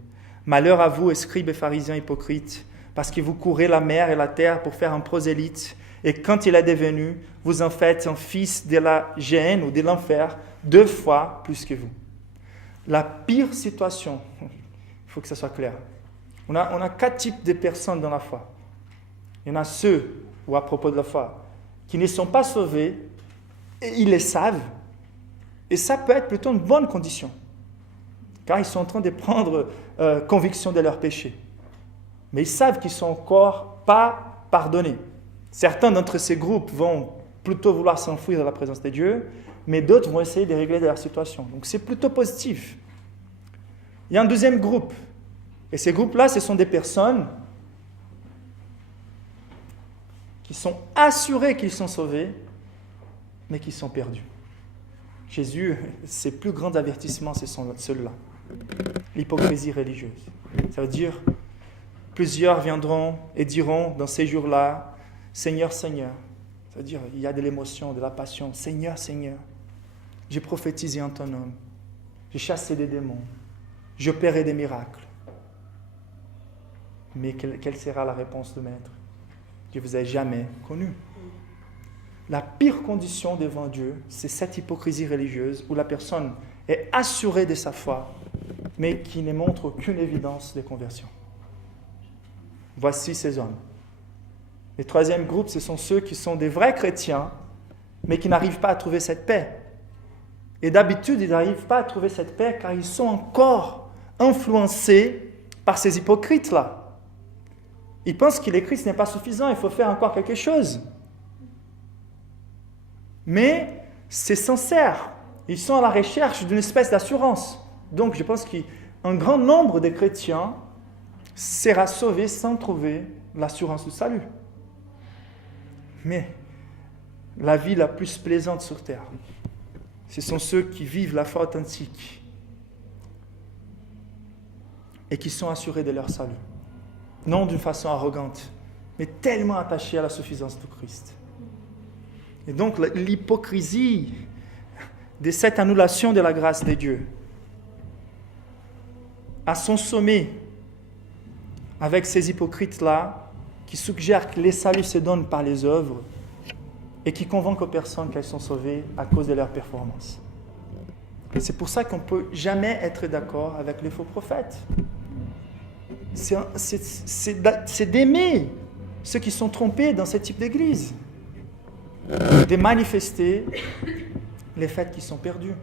Malheur à vous, scribes et pharisiens hypocrites, parce que vous courez la mer et la terre pour faire un prosélyte, et quand il est devenu, vous en faites un fils de la géhenne ou de l'enfer, 2 fois plus que vous. La pire situation, il faut que ça soit clair. On a 4 types de personnes dans la foi. Il y en a ceux, ou à propos de la foi, qui ne sont pas sauvés, et ils le savent, et ça peut être plutôt une bonne condition, car ils sont en train de prendre conviction de leur péché. Mais ils savent qu'ils ne sont encore pas pardonnés. Certains d'entre ces groupes vont plutôt vouloir s'enfuir de la présence de Dieu, mais d'autres vont essayer de régler leur situation. Donc c'est plutôt positif. Il y a un deuxième groupe, et ces groupes-là, ce sont des personnes qui sont assurés qu'ils sont sauvés, mais qui sont perdus. Jésus, ses plus grands avertissements, ce sont ceux-là. L'hypocrisie religieuse. Ça veut dire, plusieurs viendront et diront dans ces jours-là, Seigneur, Seigneur. Ça veut dire, il y a de l'émotion, de la passion. Seigneur, Seigneur, j'ai prophétisé en ton nom. J'ai chassé des démons. J'opérais des miracles. Mais quelle sera la réponse du Maître? Je ne vous ai jamais connu. La pire condition devant Dieu, c'est cette hypocrisie religieuse où la personne est assurée de sa foi, mais qui ne montre aucune évidence de conversion. Voici ces hommes. Le troisième groupe, ce sont ceux qui sont des vrais chrétiens, mais qui n'arrivent pas à trouver cette paix. Et d'habitude, ils n'arrivent pas à trouver cette paix car ils sont encore influencés par ces hypocrites-là. Ils pensent que le Christ n'est pas suffisant, il faut faire encore quelque chose. Mais c'est sincère. Ils sont à la recherche d'une espèce d'assurance. Donc je pense qu'un grand nombre de chrétiens sera sauvé sans trouver l'assurance du salut. Mais la vie la plus plaisante sur terre, ce sont ceux qui vivent la foi authentique et qui sont assurés de leur salut. Non d'une façon arrogante, mais tellement attachés à la suffisance du Christ. Et donc l'hypocrisie de cette annulation de la grâce de Dieu à son sommet avec ces hypocrites-là qui suggèrent que les saluts se donnent par les œuvres et qui convainquent aux personnes qu'elles sont sauvées à cause de leurs performances. Et c'est pour ça qu'on ne peut jamais être d'accord avec les faux prophètes. C'est d'aimer ceux qui sont trompés dans ce type d'église, de manifester les faits qui sont perdus.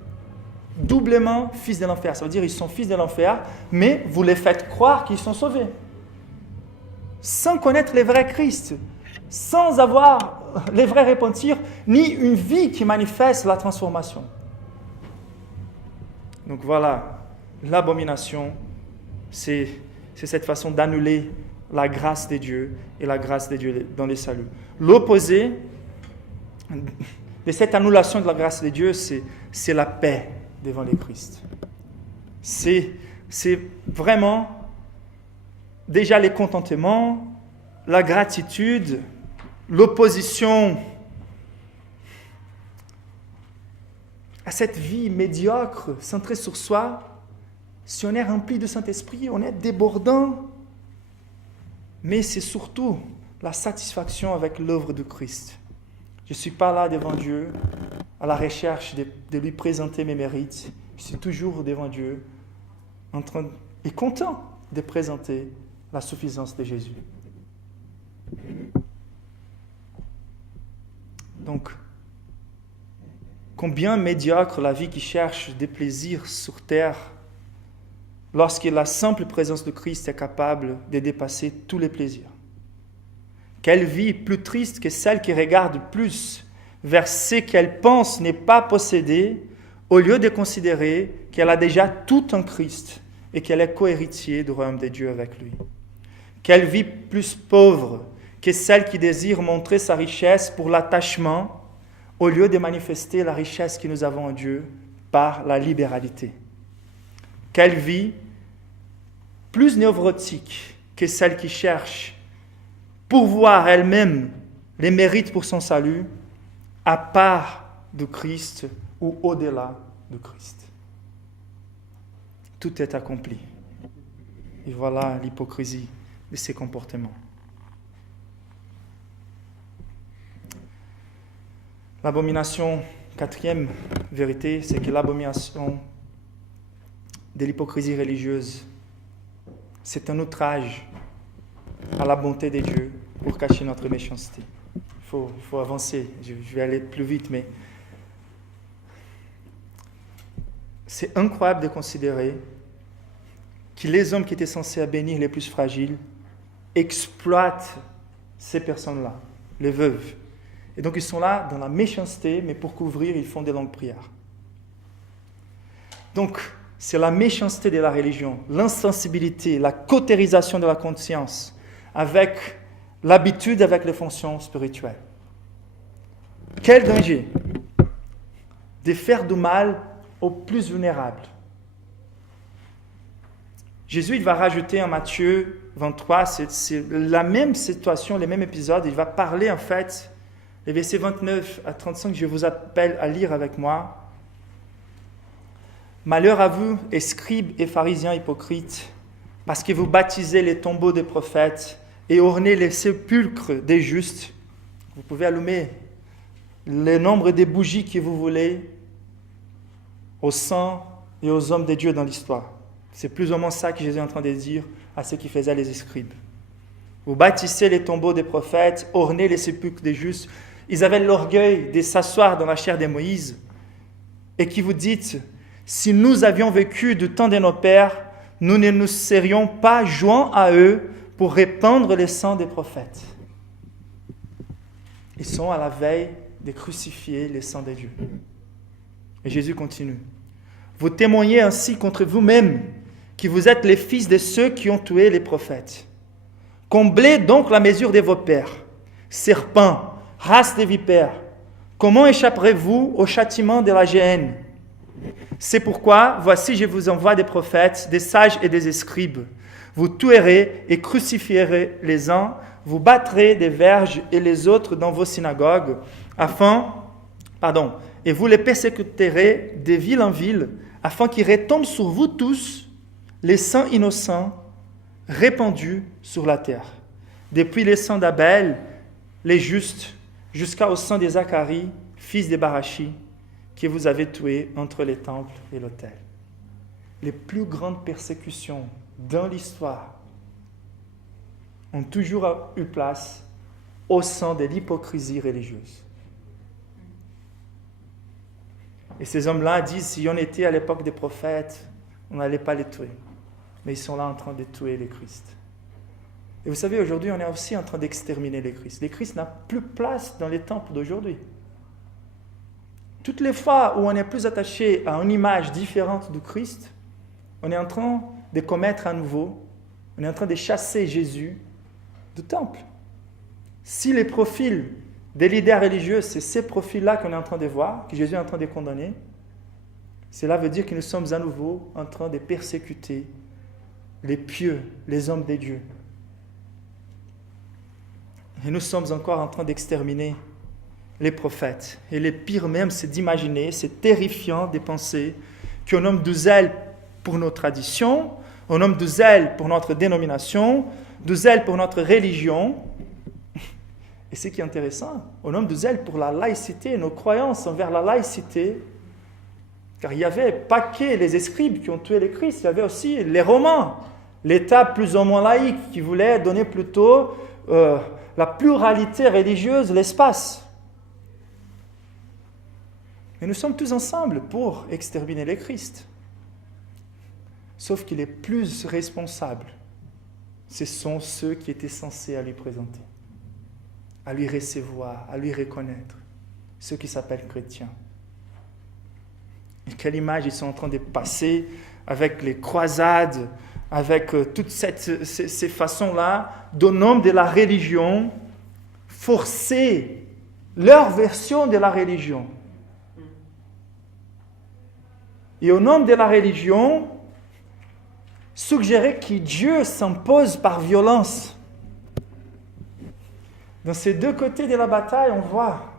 Doublement fils de l'enfer, ça veut dire qu'ils sont fils de l'enfer, mais vous les faites croire qu'ils sont sauvés, sans connaître les vrais Christ, sans avoir les vrais repentir, ni une vie qui manifeste la transformation. Donc voilà, l'abomination, c'est cette façon d'annuler la grâce de Dieu et la grâce de Dieu dans le salut. L'opposé de cette annulation de la grâce de Dieu, c'est la paix devant le Christ. C'est vraiment déjà le contentement, la gratitude, l'opposition à cette vie médiocre, centrée sur soi. Si on est rempli de Saint-Esprit, on est débordant. Mais c'est surtout la satisfaction avec l'œuvre de Christ. Je ne suis pas là devant Dieu à la recherche de lui présenter mes mérites. Je suis toujours devant Dieu et content de présenter la suffisance de Jésus. Donc, combien médiocre la vie qui cherche des plaisirs sur terre, lorsque la simple présence de Christ est capable de dépasser tous les plaisirs. Quelle vie plus triste que celle qui regarde plus vers ce qu'elle pense n'est pas possédé, au lieu de considérer qu'elle a déjà tout en Christ et qu'elle est co-héritier du royaume de Dieu avec lui. Quelle vie plus pauvre que celle qui désire montrer sa richesse pour l'attachement, au lieu de manifester la richesse que nous avons en Dieu par la libéralité. Quelle vie plus névrotique que celle qui cherche pourvoir elle-même les mérites pour son salut à part de Christ ou au-delà de Christ. Tout est accompli. Et voilà l'hypocrisie de ces comportements. L'abomination, quatrième vérité, c'est que l'abomination de l'hypocrisie religieuse, c'est un outrage à la bonté de Dieu pour cacher notre méchanceté. Il faut avancer, je vais aller plus vite, mais c'est incroyable de considérer que les hommes qui étaient censés bénir les plus fragiles exploitent ces personnes-là, les veuves. Et donc ils sont là dans la méchanceté, mais pour couvrir, ils font des longues prières. Donc, c'est la méchanceté de la religion, l'insensibilité, la cautérisation de la conscience, avec l'habitude, avec les fonctions spirituelles. Quel danger de faire du mal aux plus vulnérables. Jésus, il va rajouter en Matthieu 23, c'est la même situation, le même épisode. Il va parler en fait, les versets 29 à 35, je vous appelle à lire avec moi. Malheur à vous, scribes et pharisiens hypocrites, parce que vous baptisez les tombeaux des prophètes et ornez les sépulcres des justes. Vous pouvez allumer le nombre des bougies que vous voulez aux saints et aux hommes de Dieu dans l'histoire. C'est plus ou moins ça que Jésus est en train de dire à ceux qui faisaient les scribes. Vous bâtissez les tombeaux des prophètes, ornez les sépulcres des justes. Ils avaient l'orgueil de s'asseoir dans la chair de Moïse et qui vous dites, si nous avions vécu du temps de nos pères, nous ne nous serions pas joints à eux pour répandre le sang des prophètes. Ils sont à la veille de crucifier le sang de Dieu. Et Jésus continue. Vous témoignez ainsi contre vous-même que vous êtes les fils de ceux qui ont tué les prophètes. Comblez donc la mesure de vos pères. Serpents, race de vipères, comment échapperez-vous au châtiment de la géhenne? C'est pourquoi, voici, je vous envoie des prophètes, des sages et des scribes. Vous tuerez et crucifierez les uns, vous battrez des verges et les autres dans vos synagogues, et vous les persécuterez de ville en ville, afin qu'il retombe sur vous tous les sangs innocents répandus sur la terre. Depuis les sangs d'Abel, les justes, jusqu'au sang de Zacharie, fils de Barachi, que vous avez tué entre les temples et l'autel. Les plus grandes persécutions dans l'histoire ont toujours eu place au sein de l'hypocrisie religieuse. Et ces hommes-là disent, si on était à l'époque des prophètes, on n'allait pas les tuer. Mais ils sont là en train de tuer les Christ. Et vous savez, aujourd'hui, on est aussi en train d'exterminer les Christ. Les Christ n'a plus place dans les temples d'aujourd'hui. Toutes les fois où on est plus attaché à une image différente du Christ, on est en train de commettre à nouveau, on est en train de chasser Jésus du temple. Si les profils des leaders religieux, c'est ces profils-là qu'on est en train de voir, que Jésus est en train de condamner, cela veut dire que nous sommes à nouveau en train de persécuter les pieux, les hommes de Dieu. Et nous sommes encore en train d'exterminer les prophètes. Et le pire même, c'est d'imaginer, c'est terrifiant de penser qu'on homme du zèle pour nos traditions, on homme du zèle pour notre dénomination, du zèle pour notre religion. Et ce qui est intéressant, on homme du zèle pour la laïcité, nos croyances envers la laïcité. Car il y avait pas que les scribes qui ont tué les Christ, il y avait aussi les Romains, l'État plus ou moins laïque qui voulait donner plutôt la pluralité religieuse, l'espace. Mais nous sommes tous ensemble pour exterminer les Christ. Sauf que les plus responsables, ce sont ceux qui étaient censés à lui présenter, à lui recevoir, à lui reconnaître, ceux qui s'appellent chrétiens. Et quelle image ils sont en train de passer avec les croisades, avec toutes ces façons-là, d'un homme de la religion, forcer leur version de la religion. Et au nom de la religion, suggérer que Dieu s'impose par violence. Dans ces deux côtés de la bataille, on voit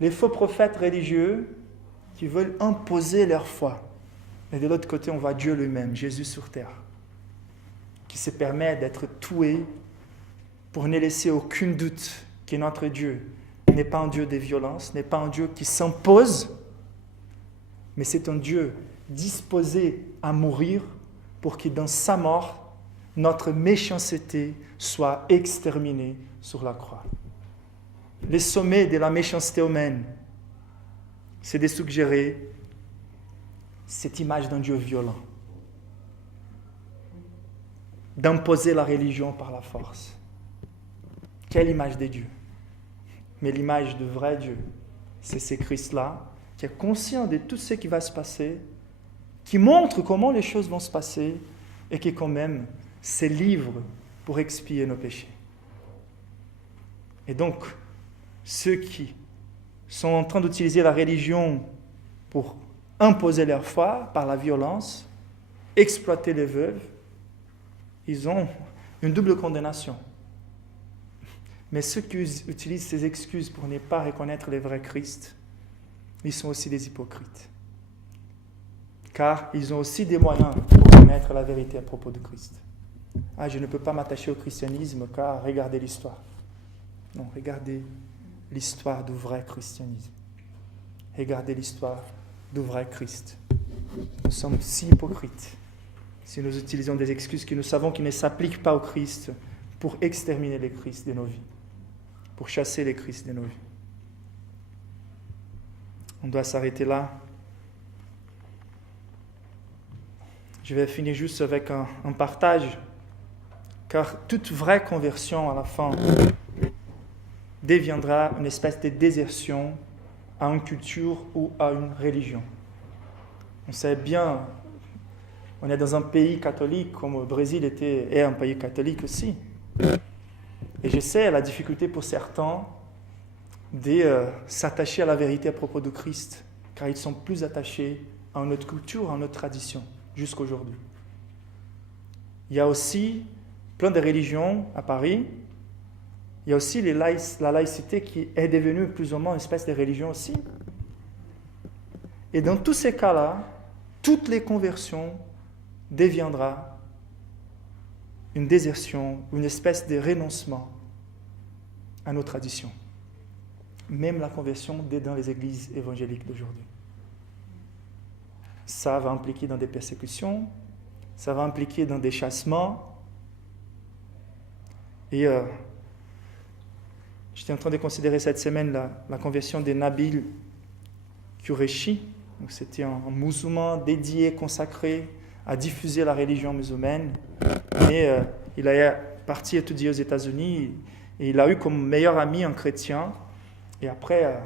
les faux prophètes religieux qui veulent imposer leur foi. Et de l'autre côté, on voit Dieu lui-même, Jésus sur terre. qui se permet d'être tué pour ne laisser aucun doute que notre Dieu n'est pas un Dieu de violence, n'est pas un Dieu qui s'impose, mais c'est un Dieu disposé à mourir pour que dans sa mort, notre méchanceté soit exterminée sur la croix. Le sommet de la méchanceté humaine, c'est de suggérer cette image d'un Dieu violent, d'imposer la religion par la force. Quelle image de Dieu? Mais l'image de vrai Dieu, c'est ce Christ-là qui est conscient de tout ce qui va se passer, qui montre comment les choses vont se passer et qui quand même se livre pour expier nos péchés. Et donc, ceux qui sont en train d'utiliser la religion pour imposer leur foi par la violence, exploiter les veuves, ils ont une double condamnation. Mais ceux qui utilisent ces excuses pour ne pas reconnaître le vrai Christ, ils sont aussi des hypocrites. Car ils ont aussi des moyens pour connaître la vérité à propos de Christ. Ah, je ne peux pas m'attacher au christianisme car regardez l'histoire. Non, regardez l'histoire du vrai christianisme. Regardez l'histoire du vrai Christ. Nous sommes si hypocrites si nous utilisons des excuses que nous savons qui ne s'appliquent pas au Christ pour exterminer les Christ de nos vies, pour chasser les Christ de nos vies. On doit s'arrêter là. Je vais finir juste avec un partage, car toute vraie conversion à la fin deviendra une espèce de désertion à une culture ou à une religion. On sait bien, on est dans un pays catholique, comme le Brésil est un pays catholique aussi. Et je sais la difficulté pour certains de s'attacher à la vérité à propos de Christ, car ils sont plus attachés à notre culture, à notre tradition, jusqu'à aujourd'hui. Il y a aussi plein de religions à Paris. Il y a aussi la laïcité qui est devenue plus ou moins une espèce de religion aussi. Et dans tous ces cas-là, toutes les conversions deviendra une désertion, une espèce de renoncement à nos traditions. Même la conversion dans les églises évangéliques d'aujourd'hui. Ça va impliquer dans des persécutions, ça va impliquer dans des chassements. Et j'étais en train de considérer cette semaine la conversion de Nabil Qureshi. Donc c'était un musulman dédié, consacré à diffuser la religion musulmane. Mais il est parti étudier aux États-Unis et il a eu comme meilleur ami un chrétien. Et après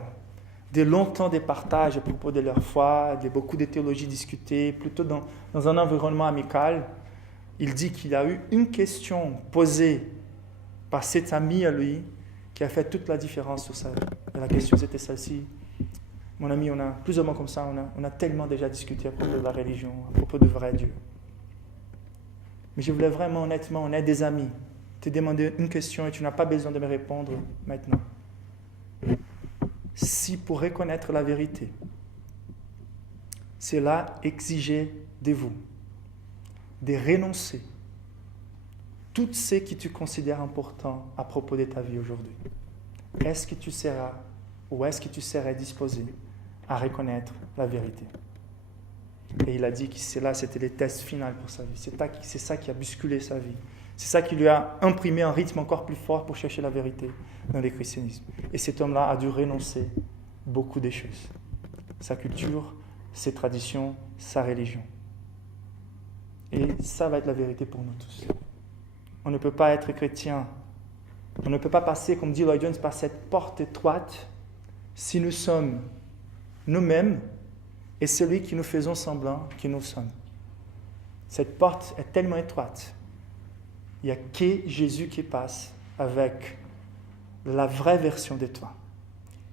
de longs temps de partage à propos de leur foi, de beaucoup de théologie discutée, plutôt dans un environnement amical, il dit qu'il a eu une question posée par cet ami à lui qui a fait toute la différence sur sa vie. Et la question c'était celle-ci. Mon ami, on a plus ou moins comme ça, on a tellement déjà discuté à propos de la religion, à propos de vrai Dieu. Mais je voulais vraiment, honnêtement, on est des amis, te demander une question et tu n'as pas besoin de me répondre maintenant. Si pour reconnaître la vérité, cela exigeait de vous de renoncer tout ce que tu considères important à propos de ta vie aujourd'hui, est-ce que tu seras ou est-ce que tu serais disposé à reconnaître la vérité? Et il a dit que c'était le test final pour sa vie. C'est ça qui a bousculé sa vie. C'est ça qui lui a imprimé un rythme encore plus fort pour chercher la vérité dans le christianisme. Et cet homme-là a dû renoncer beaucoup de choses. Sa culture, ses traditions, sa religion. Et ça va être la vérité pour nous tous. On ne peut pas être chrétien. On ne peut pas passer, comme dit Lloyd Jones, par cette porte étroite si nous sommes nous-mêmes et celui qui nous faisons semblant que nous sommes. Cette porte est tellement étroite. Il n'y a que Jésus qui passe avec la vraie version de toi.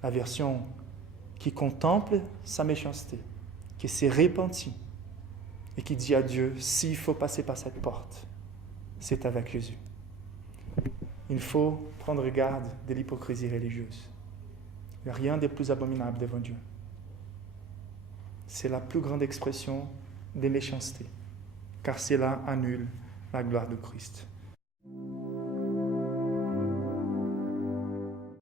La version qui contemple sa méchanceté, qui s'est repentie et qui dit à Dieu, s'il faut passer par cette porte, c'est avec Jésus. Il faut prendre garde de l'hypocrisie religieuse. Il n'y a rien de plus abominable devant Dieu. C'est la plus grande expression de méchanceté, car cela annule la gloire de Christ.